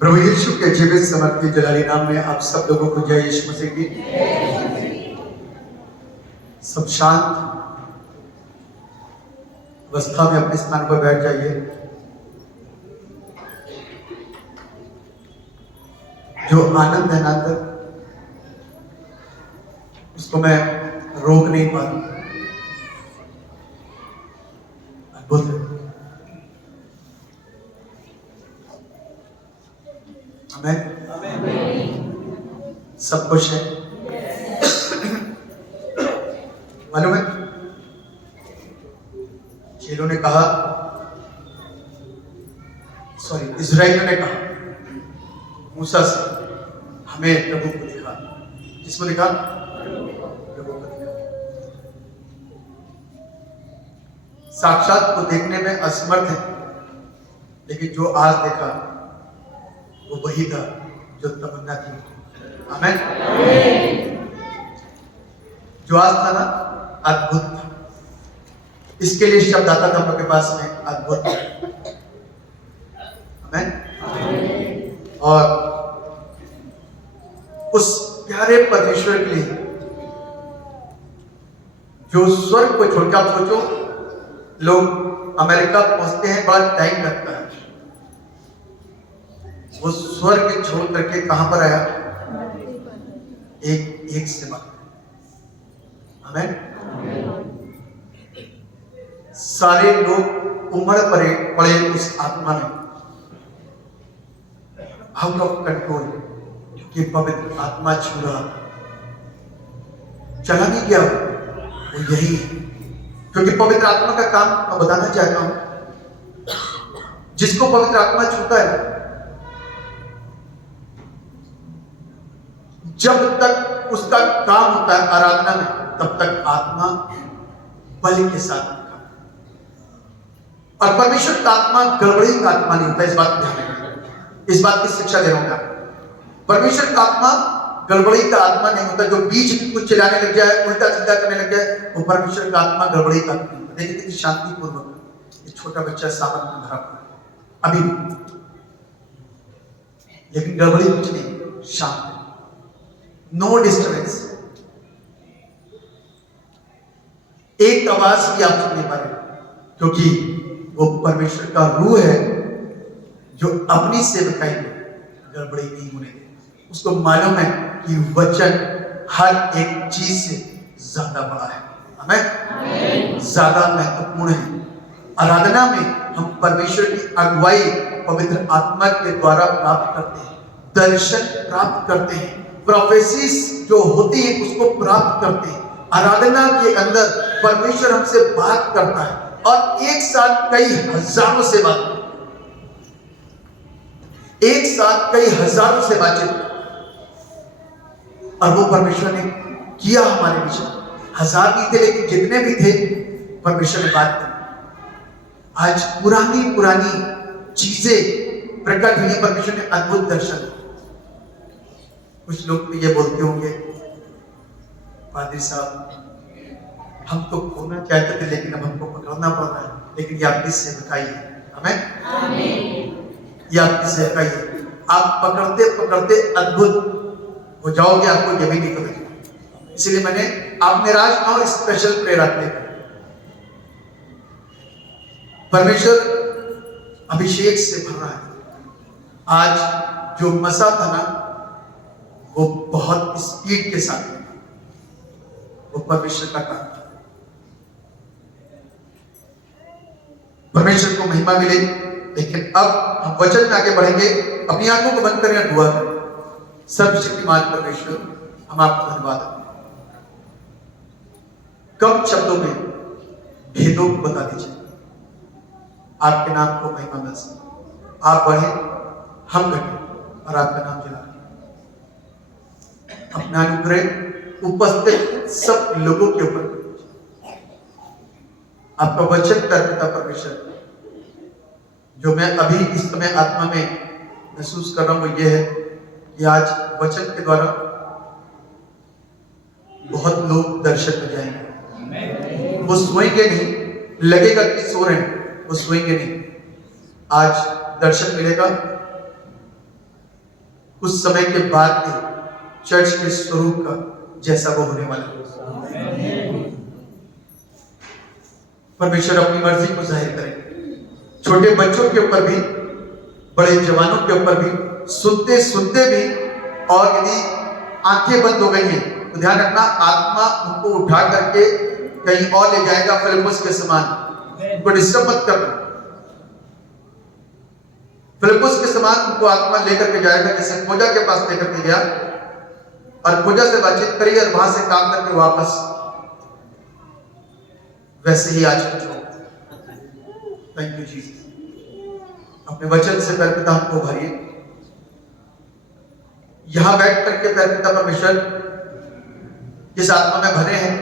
प्रभु यीशु के जीवित समर्पित जलाली नाम में आप सब लोगों को जय यीशु मसीह की। सब शांत अवस्था में अपने स्थान पर बैठ जाइए। जो आनंद है ना अंदर, उसको मैं रोक नहीं पा रहा। अद्भुत है। हमें सब कुछ है। मालूम है, चेलों ने कहा, इज़राइलियों ने कहा मूसा से, हमें प्रभु को दिखा। किसको दिखा? प्रभु को दिखा। साक्षात को देखने में असमर्थ है, लेकिन जो आज देखा वो वही था जो तमन्ना थी। आमीन। जो आज था ना, अद्भुत था। इसके लिए शब्द आता था हम लोग के पास में, अद्भुत। आमीन। और उस प्यारे परमेश्वर के लिए जो स्वर्ग को छोड़कर, आप सोचो, लोग अमेरिका पहुंचते हैं, बड़ा टाइम लगता है। वो स्वर्ग छोड़ करके कहां पर आया? एक से बात। आमीन। सारे लोग उमड़ पड़े उस आत्मा में, आउट ऑफ कंट्रोल, क्योंकि पवित्र आत्मा छू रहा। चला नहीं गया वो यही है, क्योंकि पवित्र आत्मा का काम मैं बताना चाहता हूं। जिसको पवित्र आत्मा छूता है, जब तक उसका काम होता है आराधना में, तब तक आत्मा बल के साथ काम। और परमेश्वर का आत्मा गड़बड़ी का आत्मा नहीं होता। इस बात को ध्यान रखिए, इस बात की शिक्षा दे रहा हूं मैं। परमेश्वर का आत्मा गड़बड़ी का आत्मा नहीं होता। जो बीच कुछ चिल्लाने लग जाए, उल्टा सीधा करने लग जाए, वो परमेश्वर का आत्मा गड़बड़ी का आत्मा नहीं होता। देखिए कितनी शांतिपूर्वक एक छोटा बच्चा सावन में भरा हुआ अभी भी, लेकिन गड़बड़ी कुछ नहीं, शांत, नो डिस्टर्बेंस। एक आवाज भी आप सुन नहीं पा रहे, क्योंकि वो परमेश्वर का रूह है जो अपनी सेवकाई में गड़बड़ी नहीं होने देता। उसको मालूम है कि वचन हर एक चीज से ज्यादा बड़ा है। हमें ज्यादा महत्वपूर्ण है। आराधना में हम परमेश्वर की अगुवाई पवित्र आत्मा के द्वारा प्राप्त करते हैं, दर्शन प्राप्त करते हैं, प्रोफेसीज जो होती है उसको प्राप्त करते हैं। आराधना के अंदर परमेश्वर हमसे बात करता है, और एक साथ कई हजारों से बात, एक साथ कई हजारों से बातचीत। और वो परमेश्वर ने किया हमारे बीच। हजार नहीं थे, लेकिन जितने भी थे परमेश्वर ने बात की। आज पुरानी चीजें प्रकट हुई, परमेश्वर ने अद्भुत दर्शन। कुछ लोग तो ये बोलते होंगे, पादरी साहब हम तो खोना चाहते थे, लेकिन अब हमको पकड़ना पड़ रहा है। लेकिन ये आपकी सेवकाई है। हमें ये आपकी सेवकाई है। आप पकड़ते पकड़ते अद्भुत हो जाओगे, आपको ये भी नहीं पता। इसलिए मैंने आप निराश ना हो, स्पेशल प्रेयर रखते हैं। परमेश्वर अभिषेक से भर रहा है। आज जो मसा था ना, वो बहुत स्पीड के साथ, वो परमेश्वर का काम। परमेश्वर को महिमा मिले। लेकिन अब हम वचन में आगे बढ़ेंगे। अपनी आंखों को बंद करें, दुआ करें। सर्वशक्तिमान परमेश्वर, हम आपको धन्यवाद दें। कम शब्दों में भेदों को बता दीजिए, आपके नाम को महिमा मिल सके। आप बढ़े, हम घटे, और आपका नाम जला। अपना अनुग्रह उपस्थित सब लोगों के ऊपर आपका वचन करता परमेश्वर, जो मैं अभी इस समय आत्मा में महसूस कर रहा हूं, वो ये है कि आज वचन के द्वारा बहुत लोग दर्शन में जाएंगे। वो सोएंगे नहीं, लगेगा कि सो रहे हैं, वो सोएंगे नहीं। आज दर्शन मिलेगा, उस समय के बाद के चर्च के स्वरूप का जैसा वो होने वाला है। परमेश्वर अपनी मर्जी को जाहिर करेंगे। छोटे बच्चों के ऊपर भी, बड़े जवानों के ऊपर भी, सुनते सुनते भी, और यदि आंखें बंद हो गई हैं तो ध्यान रखना, आत्मा उनको उठा करके कहीं और ले जाएगा फिलिप्पुस के समान। उनको डिस्टर्ब मत करना। फिलिप्पुस के समान उनको आत्मा लेकर के जाएगा, जैसे खोजा के पास लेकर के गया और खोजा से बातचीत करी और वहां से काम करके वापस, वैसे ही आज कुछ हो। Thank you Jesus. अपने वचन से पैर पिता हमको भरिए। यहां बैठ करके पैर पिता परमेश्वर जिस आत्मा में भरे हैं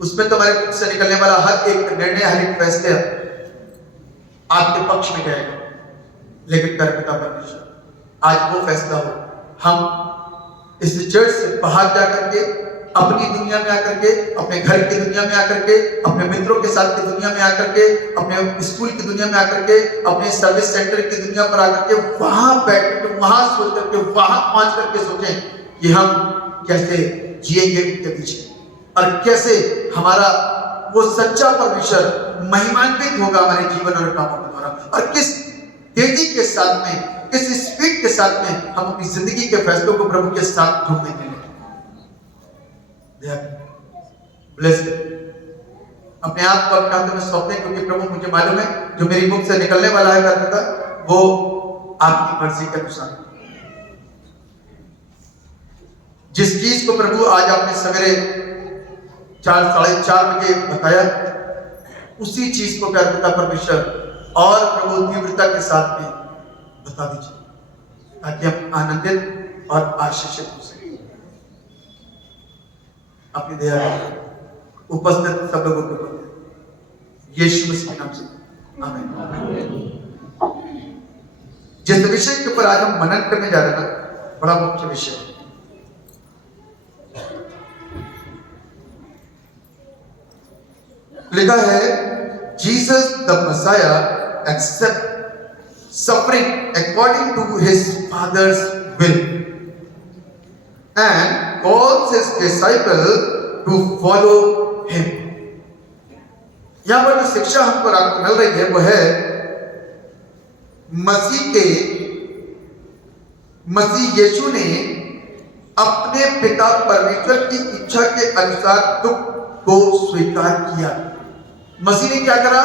उसमें तुम्हारे मुख से निकलने वाला हर एक निर्णय, हर एक फैसले आपके पक्ष में जाएगा। लेकिन पैर पिता परमेश्वर आज वो फैसला हो, हम इस चर्च से बाहर जाकर के, अपनी दुनिया में आकर के, अपने घर की दुनिया में आकर के, अपने मित्रों के साथ की दुनिया में आकर के, अपने स्कूल की दुनिया में आकर के, अपने सर्विस सेंटर की दुनिया पर आकर के, वहां बैठ करके, वहां सोच करके, वहां पहुंच करके सोचें कि हम कैसे जिएंगे उनके पीछे, और कैसे हमारा वो सच्चा परमेश्वर महिमान्वित होगा हमारे जीवन और कामों के द्वारा, और किस तेजी के साथ में, किस स्पीड के साथ में हम अपनी जिंदगी के फैसलों को प्रभु के साथ जोड़ने के लिए ब्लेस अपने आप को अपने हाथों में सौंपते, क्योंकि प्रभु मुझे मालूम है जो मेरी मुख से निकलने वाला है करता वो आपकी मर्जी के अनुसार। जिस चीज को प्रभु आज आपने सवेरे 4, 4:30 बजे बताया, उसी चीज को प्यार पिता परमेश्वर और प्रभु तीव्रता के साथ में बता दीजिए, ताकि हम आनंदित और आशीषित हो सके। अपनी दया उपस्थित सब लोगों के ऊपर यीशु मसीह के नाम से आमीन। जिस विषय के ऊपर आज हम मनन करने जा रहे हैं, बड़ा मुख्य विषय है। लिखा है, Jesus the Messiah accept suffering according to his father's will and calls his disciple to follow him। यहां पर जो शिक्षा हमको आपको मिल रही है वो है मसीह यीशु ने अपने पिता परमेश्वर की इच्छा के अनुसार दुख को स्वीकार किया। मसीह ने क्या करा?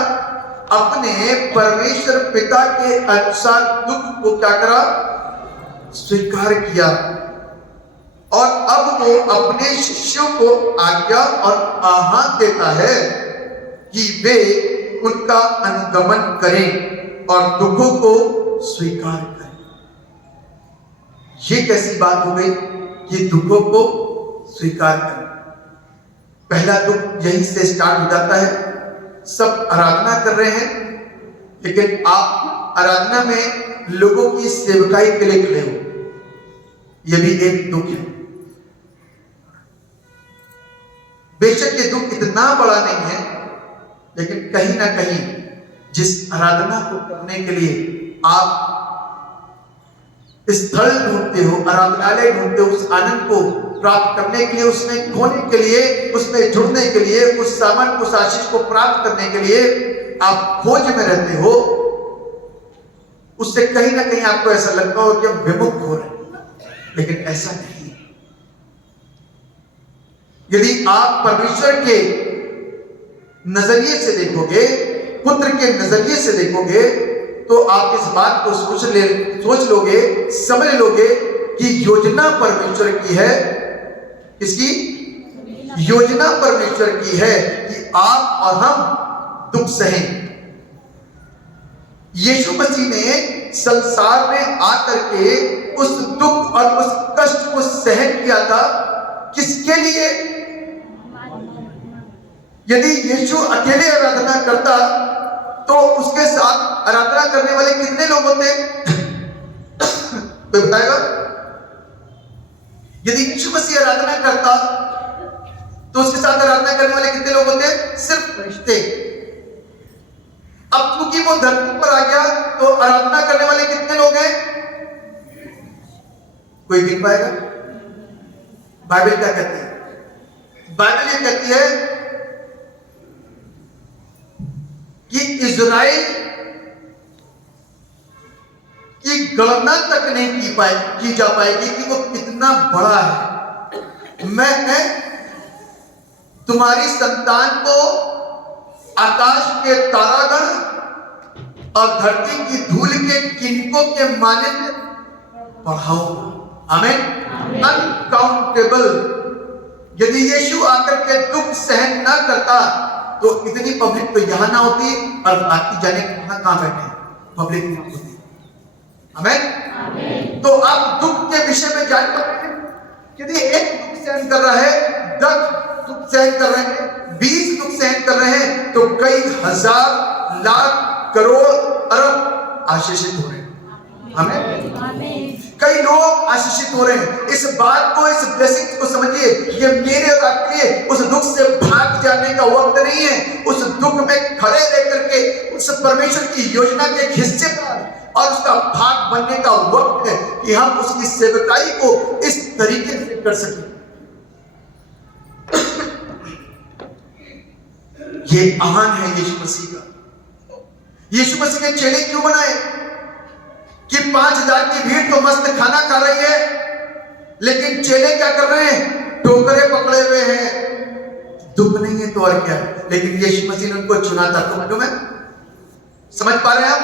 अपने परमेश्वर पिता के अनुसार दुख को क्या करा? स्वीकार किया, और अब वो अपने शिष्यों को आज्ञा और आह्वान देता है कि वे उनका अनुगमन करें और दुखों को स्वीकार करें। ये कैसी बात हो गई कि दुखों को स्वीकार करें? पहला दुख यहीं से स्टार्ट हो जाता है। सब आराधना कर रहे हैं, लेकिन आप आराधना में लोगों की सेवकाई के लिए खड़े हो, यह भी एक दुख है। बेशक ये दुख इतना बड़ा नहीं है, लेकिन कहीं ना कहीं जिस आराधना को करने के लिए आप स्थल ढूंढते हो, आराधनालय ढूंढते हो, उस आनंद को प्राप्त करने के लिए, उसमें खोने के लिए, उसमें जुड़ने के लिए, उस सामान, उस आशीष को प्राप्त करने के लिए आप खोज में रहते हो, उससे कहीं ना कहीं आपको ऐसा लगता हो कि हम विमुख हो रहे हैं, लेकिन ऐसा नहीं। यदि आप परमेश्वर के नजरिए से देखोगे, पुत्र के नजरिए से देखोगे, तो आप इस बात को सोच लोगे, समझ लोगे कि योजना परमेश्वर की है। इसकी योजना परमेश्वर की है कि आप और हम दुख सहें। यीशु मसीह ने संसार में आकर के उस दुख और उस कष्ट को सहन किया था। किसके लिए? यदि यीशु अकेले आराधना करता तो उसके साथ आराधना करने वाले कितने लोग होते? कोई बताएगा? यदि यीशु मसीह आराधना करता तो उसके साथ आराधना करने वाले कितने लोग होते? सिर्फ फरिश्ते। अब क्योंकि वो धरती पर आ गया तो आराधना करने वाले कितने लोग हैं? कोई गिन पाएगा? बाइबल क्या कहती है? बाइबल ये कहती है कि इज़राइल की गणना तक नहीं की जा पाएगी कि वो कितना बड़ा है। मैं तुम्हारी संतान को आकाश के तारागण और धरती की धूल के किनकों के मानद बढ़ाऊंगा। आमीन। अनकाउंटेबल। यदि यीशु आकर के दुख सहन ना करता तो इतनी पब्लिक तो यहां ना होती और बाकी जाने कहां बैठे पब्लिक नहीं होती। आमीन। तो आप दुख के विषय में जान पाते हैं। यदि एक दुख सहन कर रहा है, 10 दुख सहन कर रहे हैं, 20 दुख सहन कर रहे हैं, तो कई हजार लाख करोड़ अरब आशीषित हो रहे हैं। आमीन। कई लोग आशीषित हो रहे हैं। इस बात को, इस ब्लेसिंग को समझिए। ये मेरे और आपके लिए उस दुख से भाग जाने का वक्त नहीं है। उस दुख में खड़े रह करके उस परमेश्वर की योजना के हिस्से और उसका भाग बनने का वक्त है कि हम उसकी सेवकाई को इस तरीके से कर सकें। ये आह्वान है यीशु मसीह का। यीशु मसीह ने चेले क्यों बनाए? कि 5000 की भीड़ तो मस्त खाना खा रही है, लेकिन चेले क्या कर रहे हैं? टोकरे पकड़े हुए हैं। दुख नहीं है तो और क्या? लेकिन यीशु मसीह ने उनको चुना था। तो मालूम है? समझ पा रहे हैं आप?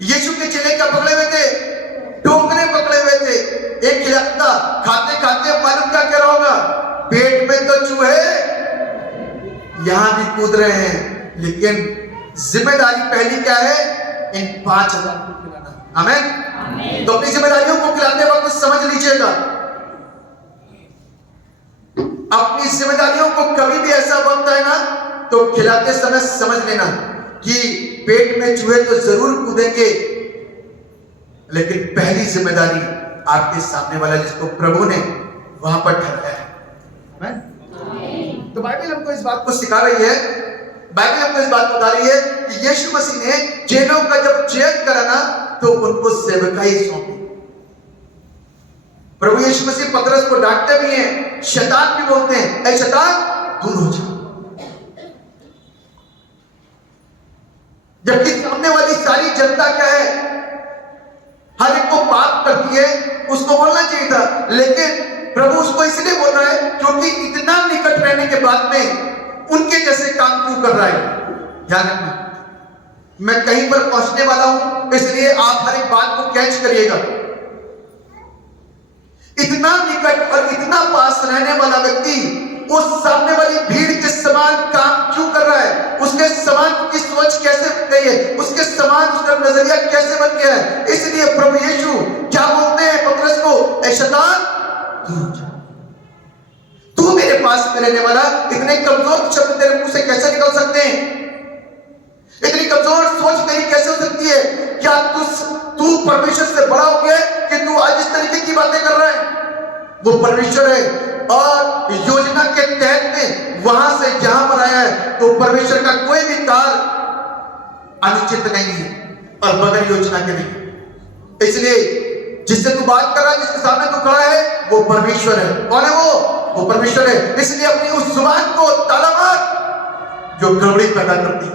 यीशु के चेले क्या पकड़े हुए थे? टोकरे पकड़े हुए थे। एक खिलाता खाते खाते मालूम क्या कह रहा होगा? पेट में तो चूहे यहां भी कूद रहे हैं, लेकिन जिम्मेदारी पहली क्या है? इन 5000 को खिलाना। आमीन। तो अपनी जिम्मेदारियों को खिलाते वक्त समझ लीजिएगा, अपनी जिम्मेदारियों को कभी भी ऐसा वक्त आए ना तो खिलाते समय समझ लेना कि पेट में चूहे तो जरूर कूदेंगे, लेकिन पहली जिम्मेदारी आपके सामने वाला जिसको प्रभु ने वहां पर ठहराया है। तो बाइबल हमको इस बात को सिखा रही है, बाइबल हमको इस बात बता रही है कि यीशु मसीह ने चेलों का जब चयन करा ना तो उनको सेवकाई सौंपी। प्रभु यीशु मसीह पतरस को डांटते भी हैं, शैतान भी बोलते हैं, ऐ शैतान दूर हो जा। जबकि सामने वाली सारी जनता क्या है? हर एक को पाप करती है, उसको बोलना चाहिए था, लेकिन प्रभु उसको इसलिए बोल रहा है क्योंकि इतना निकट रहने के बाद में उनके जैसे काम क्यों कर रहा है। ध्यान रखना, मैं कहीं पर पहुंचने वाला हूं, इसलिए आप हर एक बात को कैच करिएगा। इतना निकट और इतना पास रहने वाला व्यक्ति उस सामने वाली भीड़ के समान काम क्यों कर रहा है? उसके समान की सोच कैसे बन गई है? उसके समान उसका नजरिया कैसे बन गया है? इसलिए प्रभु यीशु क्या बोलते हैं पतरस को? ऐ शैतान दूर हो जा। तू मेरे पास में रहने वाला। इतने कमजोर शब्द तेरे मुंह से कैसे निकल सकते हैं? इतनी कमजोर सोच तेरी कैसे हो सकती है? क्या तू परमेश्वर से बड़ा हो गया कि तू आज इस तरीके की बातें कर रहा है? वो परमेश्वर है और योजना के तहत में वहां से यहां पर आया है, तो परमेश्वर का कोई भी कार्य अनुचित नहीं है और बगैर योजना के नहीं। इसलिए जिससे तू बात कर रहा है, जिसके सामने तू खड़ा है, वो परमेश्वर है। कौन है वो? वो परमेश्वर है। इसलिए अपनी उस जुबान को ताला मार जो गड़बड़ी पैदा करती है।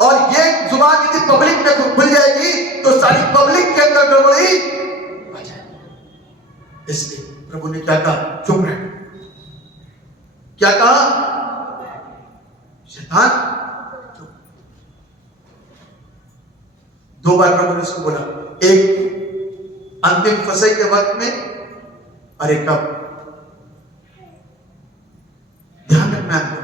और ये जुबान यदि पब्लिक में खुल जाएगी तो सारी पब्लिक के अंदर गड़बड़ी आ जाएगी। इसलिए प्रभु ने क्या कहा? चुप रहे। क्या कहा? शैतान चुप। 2 बार प्रभु ने उसको बोला, एक अंतिम फसह के वक्त में और एक कब। ध्यान रखना है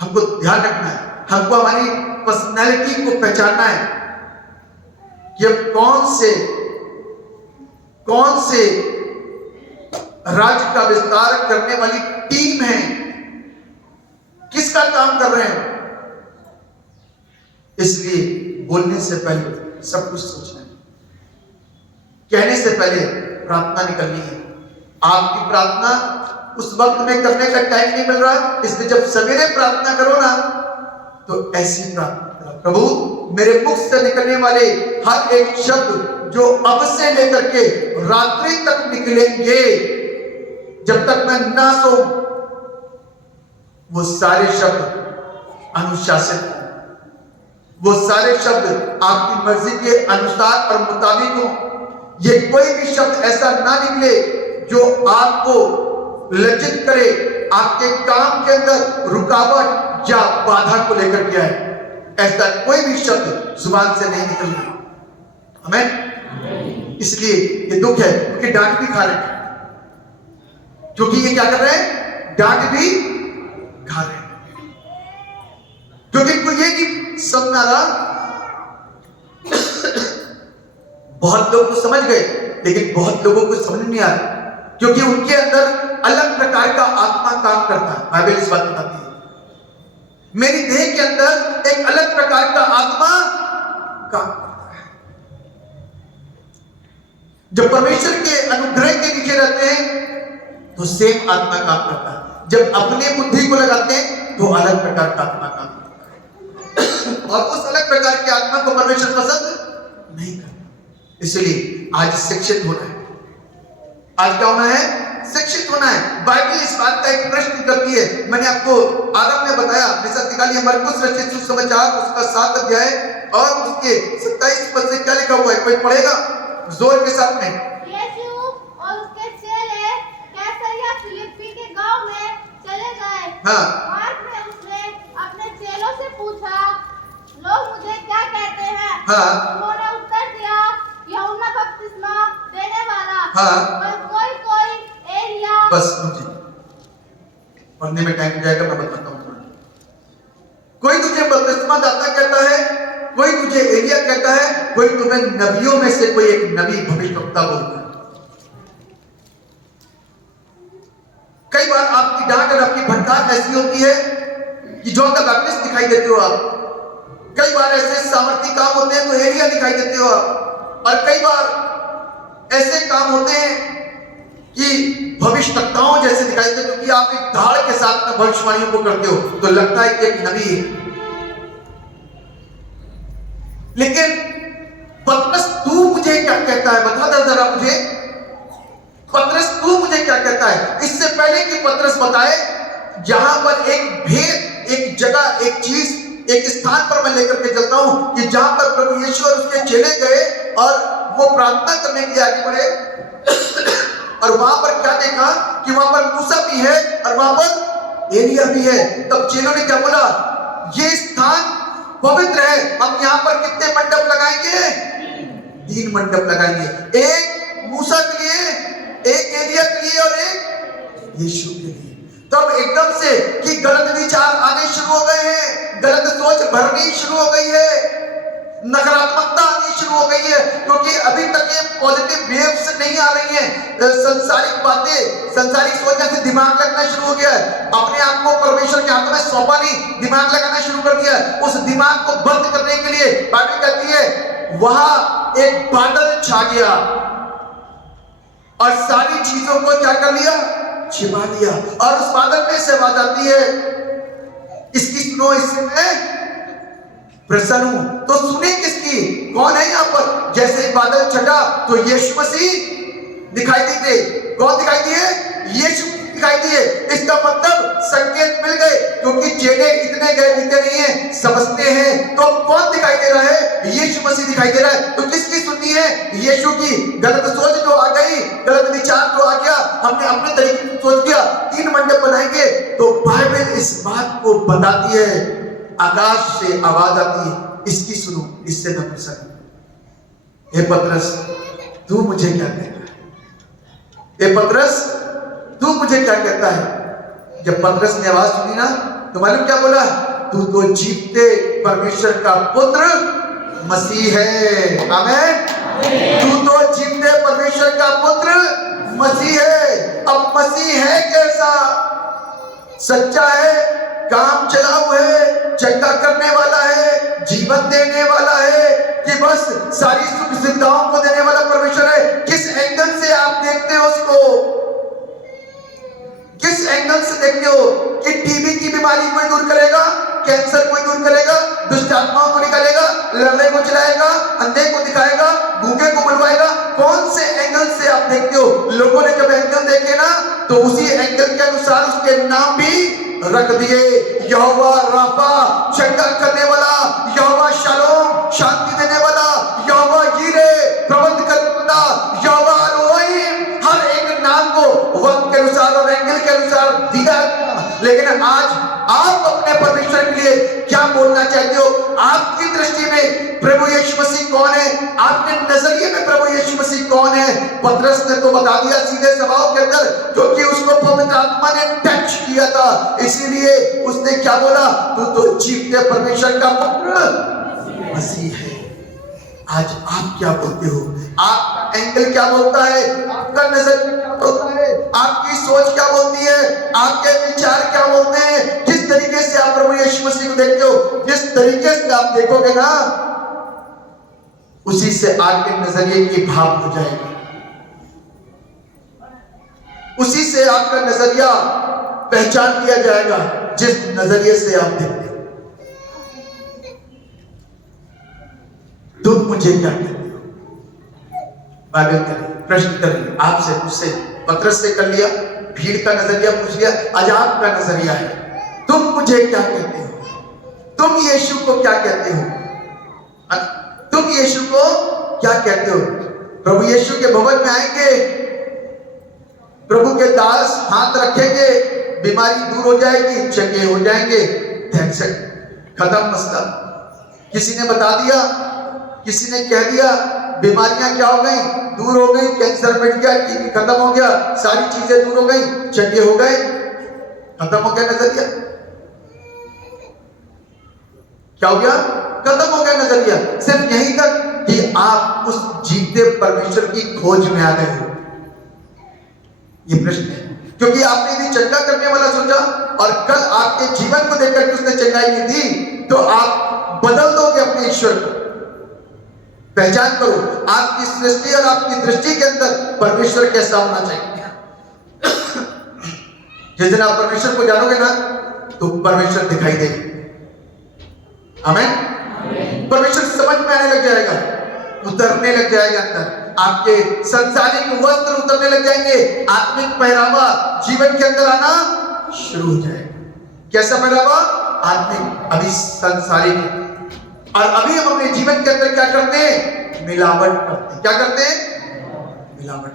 हमको ध्यान रखना है। हमको हमारी पर्सनैलिटी को पहचानना है कि अब कौन से राज्य का विस्तार करने वाली टीम है, किसका काम कर रहे हैं। इसलिए बोलने से पहले सब कुछ सोचना है, कहने से पहले प्रार्थना निकलनी है। आपकी प्रार्थना उस वक्त में करने का टाइम नहीं मिल रहा, इसलिए जब सवेरे प्रार्थना करो ना तो ऐसी प्रार्थना, प्रभु मेरे मुख से निकलने वाले हर एक शब्द जो अब से लेकर के रात्रि तक निकलेंगे, जब तक मैं ना सोऊं, वो सारे शब्द अनुशासित हो, वो सारे शब्द आपकी मर्जी के अनुसार और मुताबिक हो। ये कोई भी शब्द ऐसा ना निकले जो आपको लज्जित करे, आपके काम के अंदर रुकावट या बाधा को लेकर के आए। ऐसा कोई भी शब्द जुबान से नहीं निकलना। आमीन। इसलिए ये दुख है क्योंकि डांट भी खा रहे हैं, क्योंकि ये क्या कर रहे हैं, डांट भी खा रहे हैं, क्योंकि इनको ये नहीं समझ आ रहा। बहुत लोग तो समझ गए, लेकिन बहुत लोगों को समझ नहीं आ रहा, क्योंकि उनके अंदर अलग प्रकार का आत्मा काम करता है। बाइबल इस बात बताती है, मेरी देह के अंदर एक अलग प्रकार का आत्मा काम करता है। जब परमेश्वर के अनुग्रह के नीचे रहते हैं तो सेम आत्मा काम करता है, जब अपने बुद्धि को लगाते हैं तो अलग प्रकार का आत्मा काम करता है, और उस अलग प्रकार की आत्मा को परमेश्वर पसंद नहीं करता। इसलिए आज शिक्षित होना है। आज क्या होना है, शिक्षित होना है। बाइबल इस बात का एक प्रश्न करती है। मैंने आपको आरंभ में बताया, जैसा निकालिए मरकुस रचित सुसमाचार उसका 7 अध्याय और उसके 27 पद से क्या लिखा हुआ है, कोई पढ़ेगा जोर के साथ में। यीशु और उसके चेले कैसरिया फिलिप्पी के गांव में चले गए। हाँ। मार्ग में उसने अपने चेलों से पूछा, लोग मुझे क्या कहते हैं? हाँ। उन्होंने उत्तर दिया, यूहन्ना बपतिस्मा देने वाला। हाँ। और कोई एलिया। बस मुझे पढ़ने में टाइम जाएगा, मैं बताता हूँ। कोई तुझे बपतिस्मा दाता कहता है, कोई तुझे एलिया कहता है, कोई तुम्हें नबियों में से कोई एक नबी भविष्यवक्ता बोलता है। कई बार आपकी डांट और आपकी फटकार ऐसी होती है कि जॉन द बैप्टिस्ट दिखाई देते हो आप। कई बार ऐसे सामर्थ्य काम होते हैं तो एलिया दिखाई देते हो आप। और कई बार ऐसे काम होते हैं कि भविष्यवक्ताओं जैसे दिखाई देते, क्योंकि आप एक धाड़ के साथ में भविष्यवाणियों को करते हो तो लगता है कि एक नबी है। लेकिन पतरस तू मुझे क्या कहता है, बता दे जरा मुझे, पतरस तू मुझे क्या कहता है। इससे पहले कि पतरस बताए, जहां पर एक भेद, एक जगह, एक चीज, एक स्थान पर मैं लेकर के चलता हूं कि जहां पर प्रभु यीशु और उसके चेले गए और वो प्रार्थना करने के लिए आगे बढ़े और वहां पर क्या देखा कि वहां पर मूसा भी है और वहां पर एलिया भी है। तब चेलों ने क्या बोला, ये स्थान पवित्र है, हम यहाँ पर कितने मंडप लगाएंगे, 3 मंडप लगाएंगे, एक मूसा के लिए, एक एलिया के लिए और एक यीशु के लिए। तब एकदम से कि गलत विचार आने शुरू हो गए हैं, गलत सोच भरनी शुरू हो गई है, नकारात्मकता आनी शुरू हो गई है, क्योंकि अभी तक ये पॉजिटिव वेव्स नहीं आ रही हैं। संसारिक बातें, संसारिक सोचने से दिमाग लगना शुरू हो गया है। अपने आप को परमेश्वर के हाथ में सौंपा नहीं, दिमाग लगाना शुरू कर दिया है। उस दिमाग को बंद करने के लिए बाइबल कहती है वहां एक बादल छा गया और सारी चीजों को क्या कर लिया, छिपा दिया। और उस बादल में से आवाज आती है, इसकी सुनो, इससे मैं प्रसन्न हूं। तो सुने किसकी, कौन है यहाँ पर। जैसे ही बादल छटा तो यीशु मसीह दिखाई दिए। कौन दिखाई दिए, यीशु दिखाई दिए। इसका मतलब संकेत मिल गए, क्योंकि चेले इतने गए बीते नहीं है, समझते हैं। तो कौन दिखाई दे रहा है, यीशु मसीह दिखाई दे रहा है। तो किसकी सुननी है, यीशु की। गलत सोच जो आ गई, गलत विचार जो आ गया, हमने अपने तरीके से सोच लिया 3 मंडप बनाएंगे, तो बाइबल इस बात को बताती है, आकाश से आवाज आती है, इसकी सुनो, इससे मैं प्रसन्न हूं। हे पतरस तू मुझे क्या कहता है, हे पतरस तू मुझे क्या कहता है। जब पतरस ने आवाज सुनी ना तो मालूम क्या बोला, तू तो जीवते परमेश्वर का पुत्र मसीह है। आमीन। तू तो जीवते परमेश्वर का पुत्र मसीह है। अब मसीह है कैसा, सच्चा है, काम चलाऊ है, चंगा करने वाला है, जीवन देने वाला है, कि बस सारी सुख सुविधाओं को देने वाला परमेश्वर है। किस एंगल से आप देखते हो उसको, किस एंगल से देखते हो कि टीबी की बीमारी कोई दूर करेगा, कैंसर कोई दूर करेगा, दुष्ट आत्माओं को निकालेगा, लड़ने को चलाएगा, अंधे को दिखाएगा, धोखे को बुलवाएगा। कौन से एंगल से आप देखते हो? लोगों ने जब एंगल देखे ना तो उसी एंगल के अनुसार उसके नाम भी रख दिए। यहोवा राफा, चंगा करने वाला, यहोवा शालोम, शांति देने वाला, यहोवा यीरे, प्रबंध करने वाला, यहोवा रोईम, हर एक नाम को वक्त के अनुसार और एंगल के अनुसार दिया। लेकिन आज आप अपने परमेश्वर के लिए क्या बोलना चाहते हो? आपकी दृष्टि में प्रभु यीशु मसीह कौन है? आपके नजरिए में प्रभु यीशु मसीह कौन है? पतरस ने तो बता दिया सीधे सभाओं के अंदर, क्योंकि उसको पवित्र आत्मा ने टच किया था, इसीलिए उसने क्या बोला? तू तो जीवते परमेश्वर का पुत्र मसीह है। आज आप क्या बोलते हो? आप एंगल क्या बोलता है? आपका नजरिया क्या बोलता है? आपकी सोच क्या बोलती है? आपके विचार क्या बोलते हैं? जिस तरीके से आप प्रभु यीशु मसीह को देखते हो, जिस तरीके से आप देखोगे ना, उसी से आपके नजरिए की भाव हो जाएगी, उसी से आपका नजरिया पहचान लिया जाएगा, जिस नजरिए से आप देखते हो। तुम मुझे क्या कहते हो? बाइबल करे, प्रश्न कर लिया आपसे, मुझसे, पतरस से कर लिया, भीड़ का नजरिया पूछ लिया, आज आपका नजरिया है। तुम मुझे क्या कहते हो? तुम यीशु को क्या कहते हो? तुम यीशु को क्या कहते हो? प्रभु यीशु के भवन में आएंगे, प्रभु के दास हाथ रखेंगे, बीमारी दूर हो जाएगी, चंगे हो जाएंगे, खत्म मसला। किसी ने बता दिया, किसी ने कह दिया, बीमारियां क्या हो गई? दूर हो गई, कैंसर मिट गया, टीबी खत्म हो गया, सारी चीजें दूर हो गई, चंगे हो गए, खत्म हो गया नजरिया। क्या हो गया? खत्म हो गया नजरिया। सिर्फ यहीं तक कि आप उस जीते परमेश्वर की खोज में आ गए हो। ये प्रश्न है, क्योंकि आपने यदि चंगा करने वाला सोचा और कल आपके जीवन को देखकर उसने चंगाई की थी, तो आप बदल दोगे अपने ईश्वर को। पहचान करो आपकी सृष्टि और आपकी दृष्टि के अंदर परमेश्वर कैसा होना चाहिए। जिस दिन आप परमेश्वर को जानोगे ना, तो परमेश्वर दिखाई देगा। आमीन। परमेश्वर समझ में आने लग जाएगा, उतरने लग जाएगा अंदर, आपके संसारिक वस्त्र उतरने लग जाएंगे, आत्मिक पहरावा जीवन के अंदर आना शुरू हो जाएगा। कैसा पहरावा? आत्मिक, अभी संसारिक। और अभी हम अपने जीवन के अंदर क्या करते हैं? मिलावट करते हैं। क्या करते हैं? मिलावट।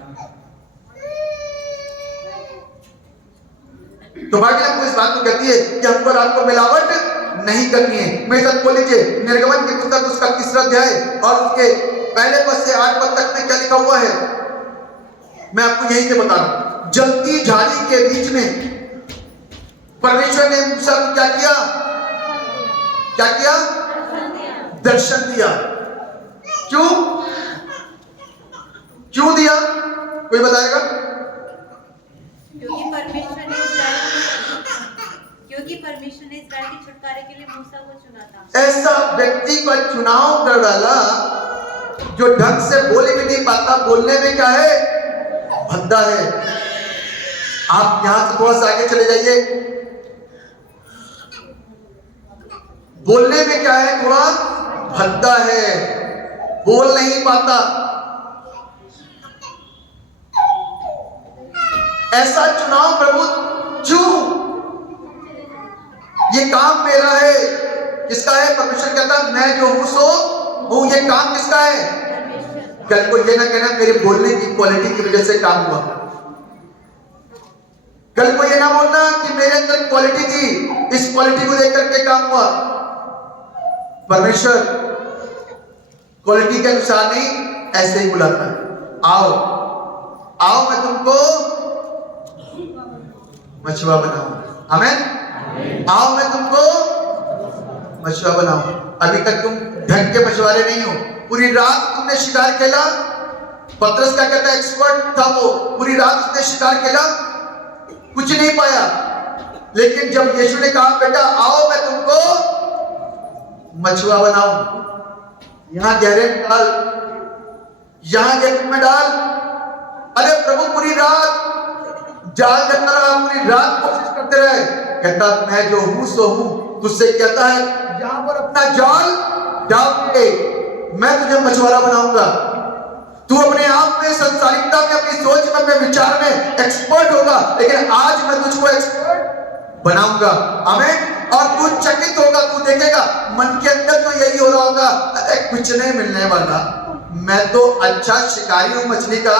तो बाइबल हमको इस बात को कहती है कि हमको और आपको मिलावट नहीं करनी है। मेरे साथ बोल लीजिए, निर्गमन की पुस्तक उसका 3रा अध्याय और उसके पहले पद से 8 पद तक में क्या लिखा हुआ है, मैं आपको यहीं से बता रहा हूं। जलती झाड़ी के बीच में परमेश्वर ने मूसा को क्या किया? क्या किया? दर्शन दिया। क्यों? क्यों दिया? कोई बताएगा? क्योंकि परमेश्वर ने इस्राएल के छुटकारे के लिए मूसा को चुना था। ऐसा व्यक्ति का चुनाव कर डाला जो ढंग से बोल भी नहीं पाता, बोलने में क्या है? भद्दा है। आप यहां से थोड़ा सा आगे चले जाइए, बोलने में क्या है? थोड़ा भद्दा है, बोल नहीं पाता। ऐसा चुनाव प्रभु क्यों? ये काम मेरा है। किसका है? परमेश्वर कहता है मैं जो हूं सो हूं। ये काम किसका है? कल को ये ना कहना मेरे बोलने की क्वालिटी की वजह से काम हुआ। कल को ये ना बोलना कि मेरे अंदर क्वालिटी थी, इस क्वालिटी को लेकर के काम हुआ। परमेश्वर क्वालिटी के अनुसार नहीं, ऐसे ही बुलाता है। आओ आओ मैं तुमको मछुआ बनाऊं। आमीन। आओ मैं तुमको मछुआ बनाऊं। अभी तक तुम ढंग के मछुआरे नहीं हो। पूरी रात तुमने शिकार खेला। पतरस क्या कहता है? एक्सपर्ट था वो। पूरी रात उसने शिकार खेला, कुछ नहीं पाया। लेकिन जब यीशु ने कहा बेटा आओ मैं तुमको मछुआ बनाऊं, यहां गहरे में डाल, यहां गहरे में डाल। अरे प्रभु पूरी रात जाल करता रहा, पूरी रात कोशिश करते रहे। कहता मैं जो हूं सो हूं। तुझसे कहता है यहां पर अपना जाल डाल के मैं तुझे मछुआरा बनाऊंगा। तू अपने आप में, संसारिकता में, अपनी सोच में, अपने विचार में एक्सपर्ट होगा, लेकिन आज मैं तुझको एक्सपर्ट बनाऊंगा। आमीन। और तू चकित होगा, तू देखेगा मन के अंदर तो यही हो रहा होगा, अरे कुछ नहीं मिलने वाला, मैं तो अच्छा शिकारी हूं मछली का,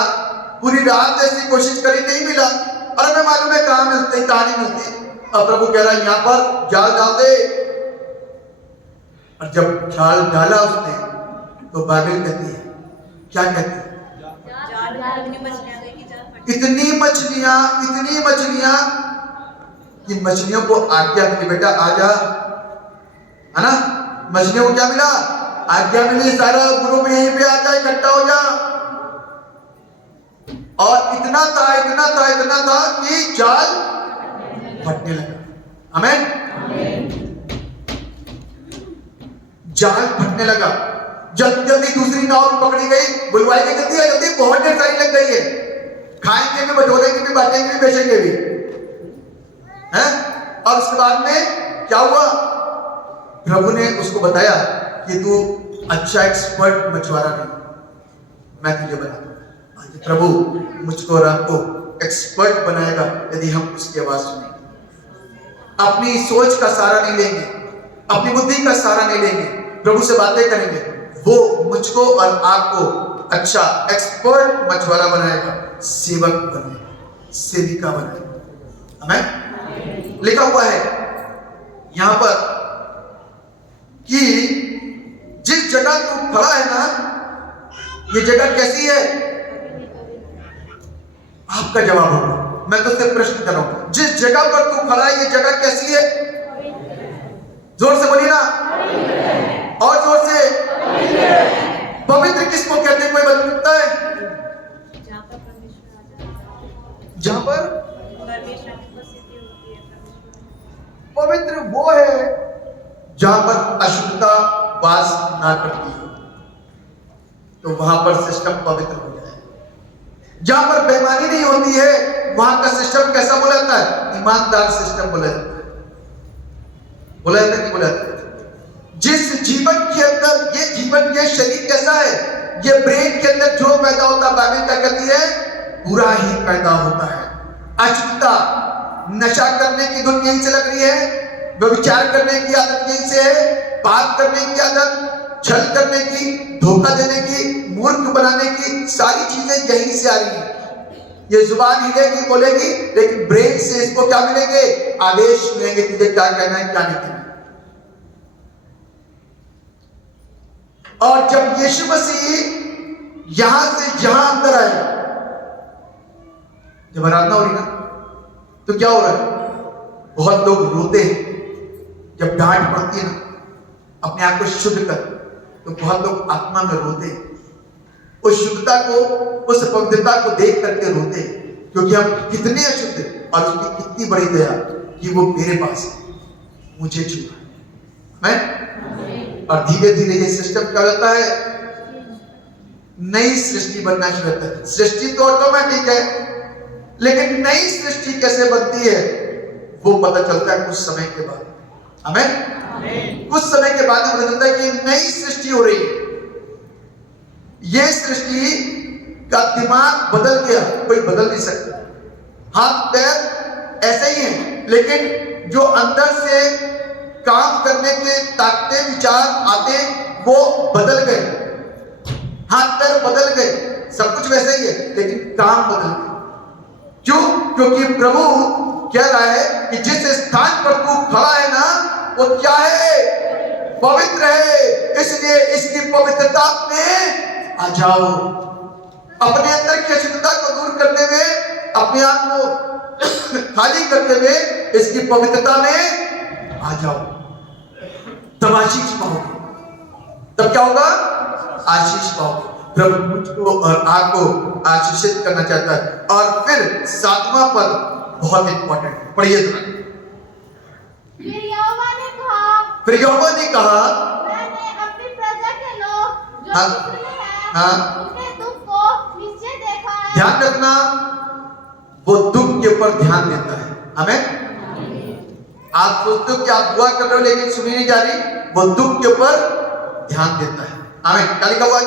पूरी रात ऐसी कोशिश करी नहीं मिला, अरे मैं मालूम है कहां मिलती कहां नहीं मिलती। अब प्रभु कह रहा है यहां पर जाल डाल दे। और जब जाल डाला उसने तो बाइबल कहती है, क्या कहती है? इतनी मछलियां कि मछलियों को आज्ञा मिली, बेटा आजा, है ना। मछलियों को क्या मिला? आज्ञा मिली, सारा ग्रुप यहीं पे आ जा, इकट्ठा हो जा। और इतना था कि जाल फटने लगा। आमीन। जाल फटने लगा। जल्दी दूसरी नाव पकड़ी गई, बुलवाई गई, जल्दी बहुत देर सारी लग गई है, खाएंगे भी, बटोरेंगे भी, बांटेंगे भी, बेचेंगे भी, हैं? और उसके बाद में क्या हुआ? प्रभु ने उसको बताया कि तू अच्छा एक्सपर्ट मछुआरा नहीं, मैं तुझे बना दूंगा। आज प्रभु मुझको और आपको एक्सपर्ट बनाएगा यदि हम उसकी आवाज सुनेंगे। अपनी सोच का सहारा नहीं लेंगे, अपनी बुद्धि का सहारा नहीं लेंगे, प्रभु से बातें करेंगे, वो मुझको और आपको अच्छा एक्सपर्ट मछुआरा बनाएगा, सेवक बनाएगा, सेविका बनाएगा। आमीन। लिखा हुआ है यहां पर कि जिस जगह तू खड़ा है ना, ये जगह कैसी है? आपका जवाब होगा, मैं तो सिर्फ प्रश्न कर रहा हूं। जिस जगह पर तू खड़ा है, ये जगह कैसी है? जोर से बोलिए ना, और जोर से। पवित्र किसको कहते हैं? कोई बता है? जहां पर पवित्र वो है जहां पर अशुद्धता वास ना करती हो, तो वहां पर सिस्टम पवित्र हो जाए। जहां पर बेईमानी नहीं होती है, वहां का सिस्टम कैसा बोला जाता है? ईमानदार सिस्टम बोला जाता है। बोला जाता है कि बोला जाता है? जिस जीवन के अंदर, ये जीवन, ये शरीर कैसा है? ये ब्रेन के अंदर जो पैदा होता है, बाइबल क्या कहती है? बुरा ही पैदा होता है। अशुद्धता, नशा करने की धुन यहीं से लग रही है, व्यभिचार करने की आदत यहीं से है, पाप करने की आदत, छल करने की, धोखा देने की, मूर्ख बनाने की, सारी चीजें यहीं से आ रही है। ये जुबान हिलेगी, बोलेगी, लेकिन ब्रेन से इसको क्या मिलेंगे? आदेश मिलेंगे, तुझे क्या कहना है, क्या नहीं कहना। और जब यीशु मसीह यहां से जहां अंदर आए, जब आराधना हो रही ना, तो क्या हो रहा है? बहुत लोग रोते हैं जब डांट पड़ती है ना, अपने आप को शुद्ध कर, तो बहुत लोग आत्मा में रोते हैं, उस शुद्धता को, उस पवित्रता को देख करके रोते हैं, क्योंकि हम कितने अशुद्ध, और उसकी कितनी बड़ी दया कि वो मेरे पास है, मुझे चुना। मैं और धीरे धीरे ये सिस्टम क्या होता है? नई सृष्टि बनना शुरू होता है। सृष्टि तो ऑटोमेटिक है, लेकिन नई सृष्टि कैसे बनती है वो पता चलता है कुछ समय के बाद। आमीन। कुछ समय के बाद पता चलता है कि नई सृष्टि हो रही है। ये सृष्टि का दिमाग बदल गया, कोई बदल नहीं सकता। हाथ पैर ऐसे ही हैं, लेकिन जो अंदर से काम करने के ताकतें, विचार आते, वो बदल गए। हाथ पैर बदल गए, सब कुछ वैसे ही है, लेकिन काम बदल गए। क्यों? क्योंकि प्रभु कह रहा है कि जिस स्थान पर तू खड़ा है ना, वो क्या है? पवित्र है। इसलिए इसकी पवित्रता में आ जाओ। अपने अंदर की अशुद्धता को दूर करने में, अपने आप को खाली करते हुए इसकी पवित्रता में आ जाओ, तब आशीष पाओगे। तब क्या होगा? आशीष पाओगे। प्रभु मुझको और आपको आशीषित करना चाहता है। और फिर 7वां पद बहुत इंपॉर्टेंट है, पढ़िए जरा। फिर यहोवा ने कहा, मैंने अपनी प्रजा के लोग जो मिस्र में हैं, उनके दुख को निश्चय देखा है। ध्यान रखना, वो दुख के ऊपर ध्यान देता है। आमीन। आप सोचते हो कि आप दुआ कर रहे हो लेकिन सुनी नहीं जा रही, वो दुख के ऊपर ध्यान देता है। आमीन। क्या लिखा हुआ है?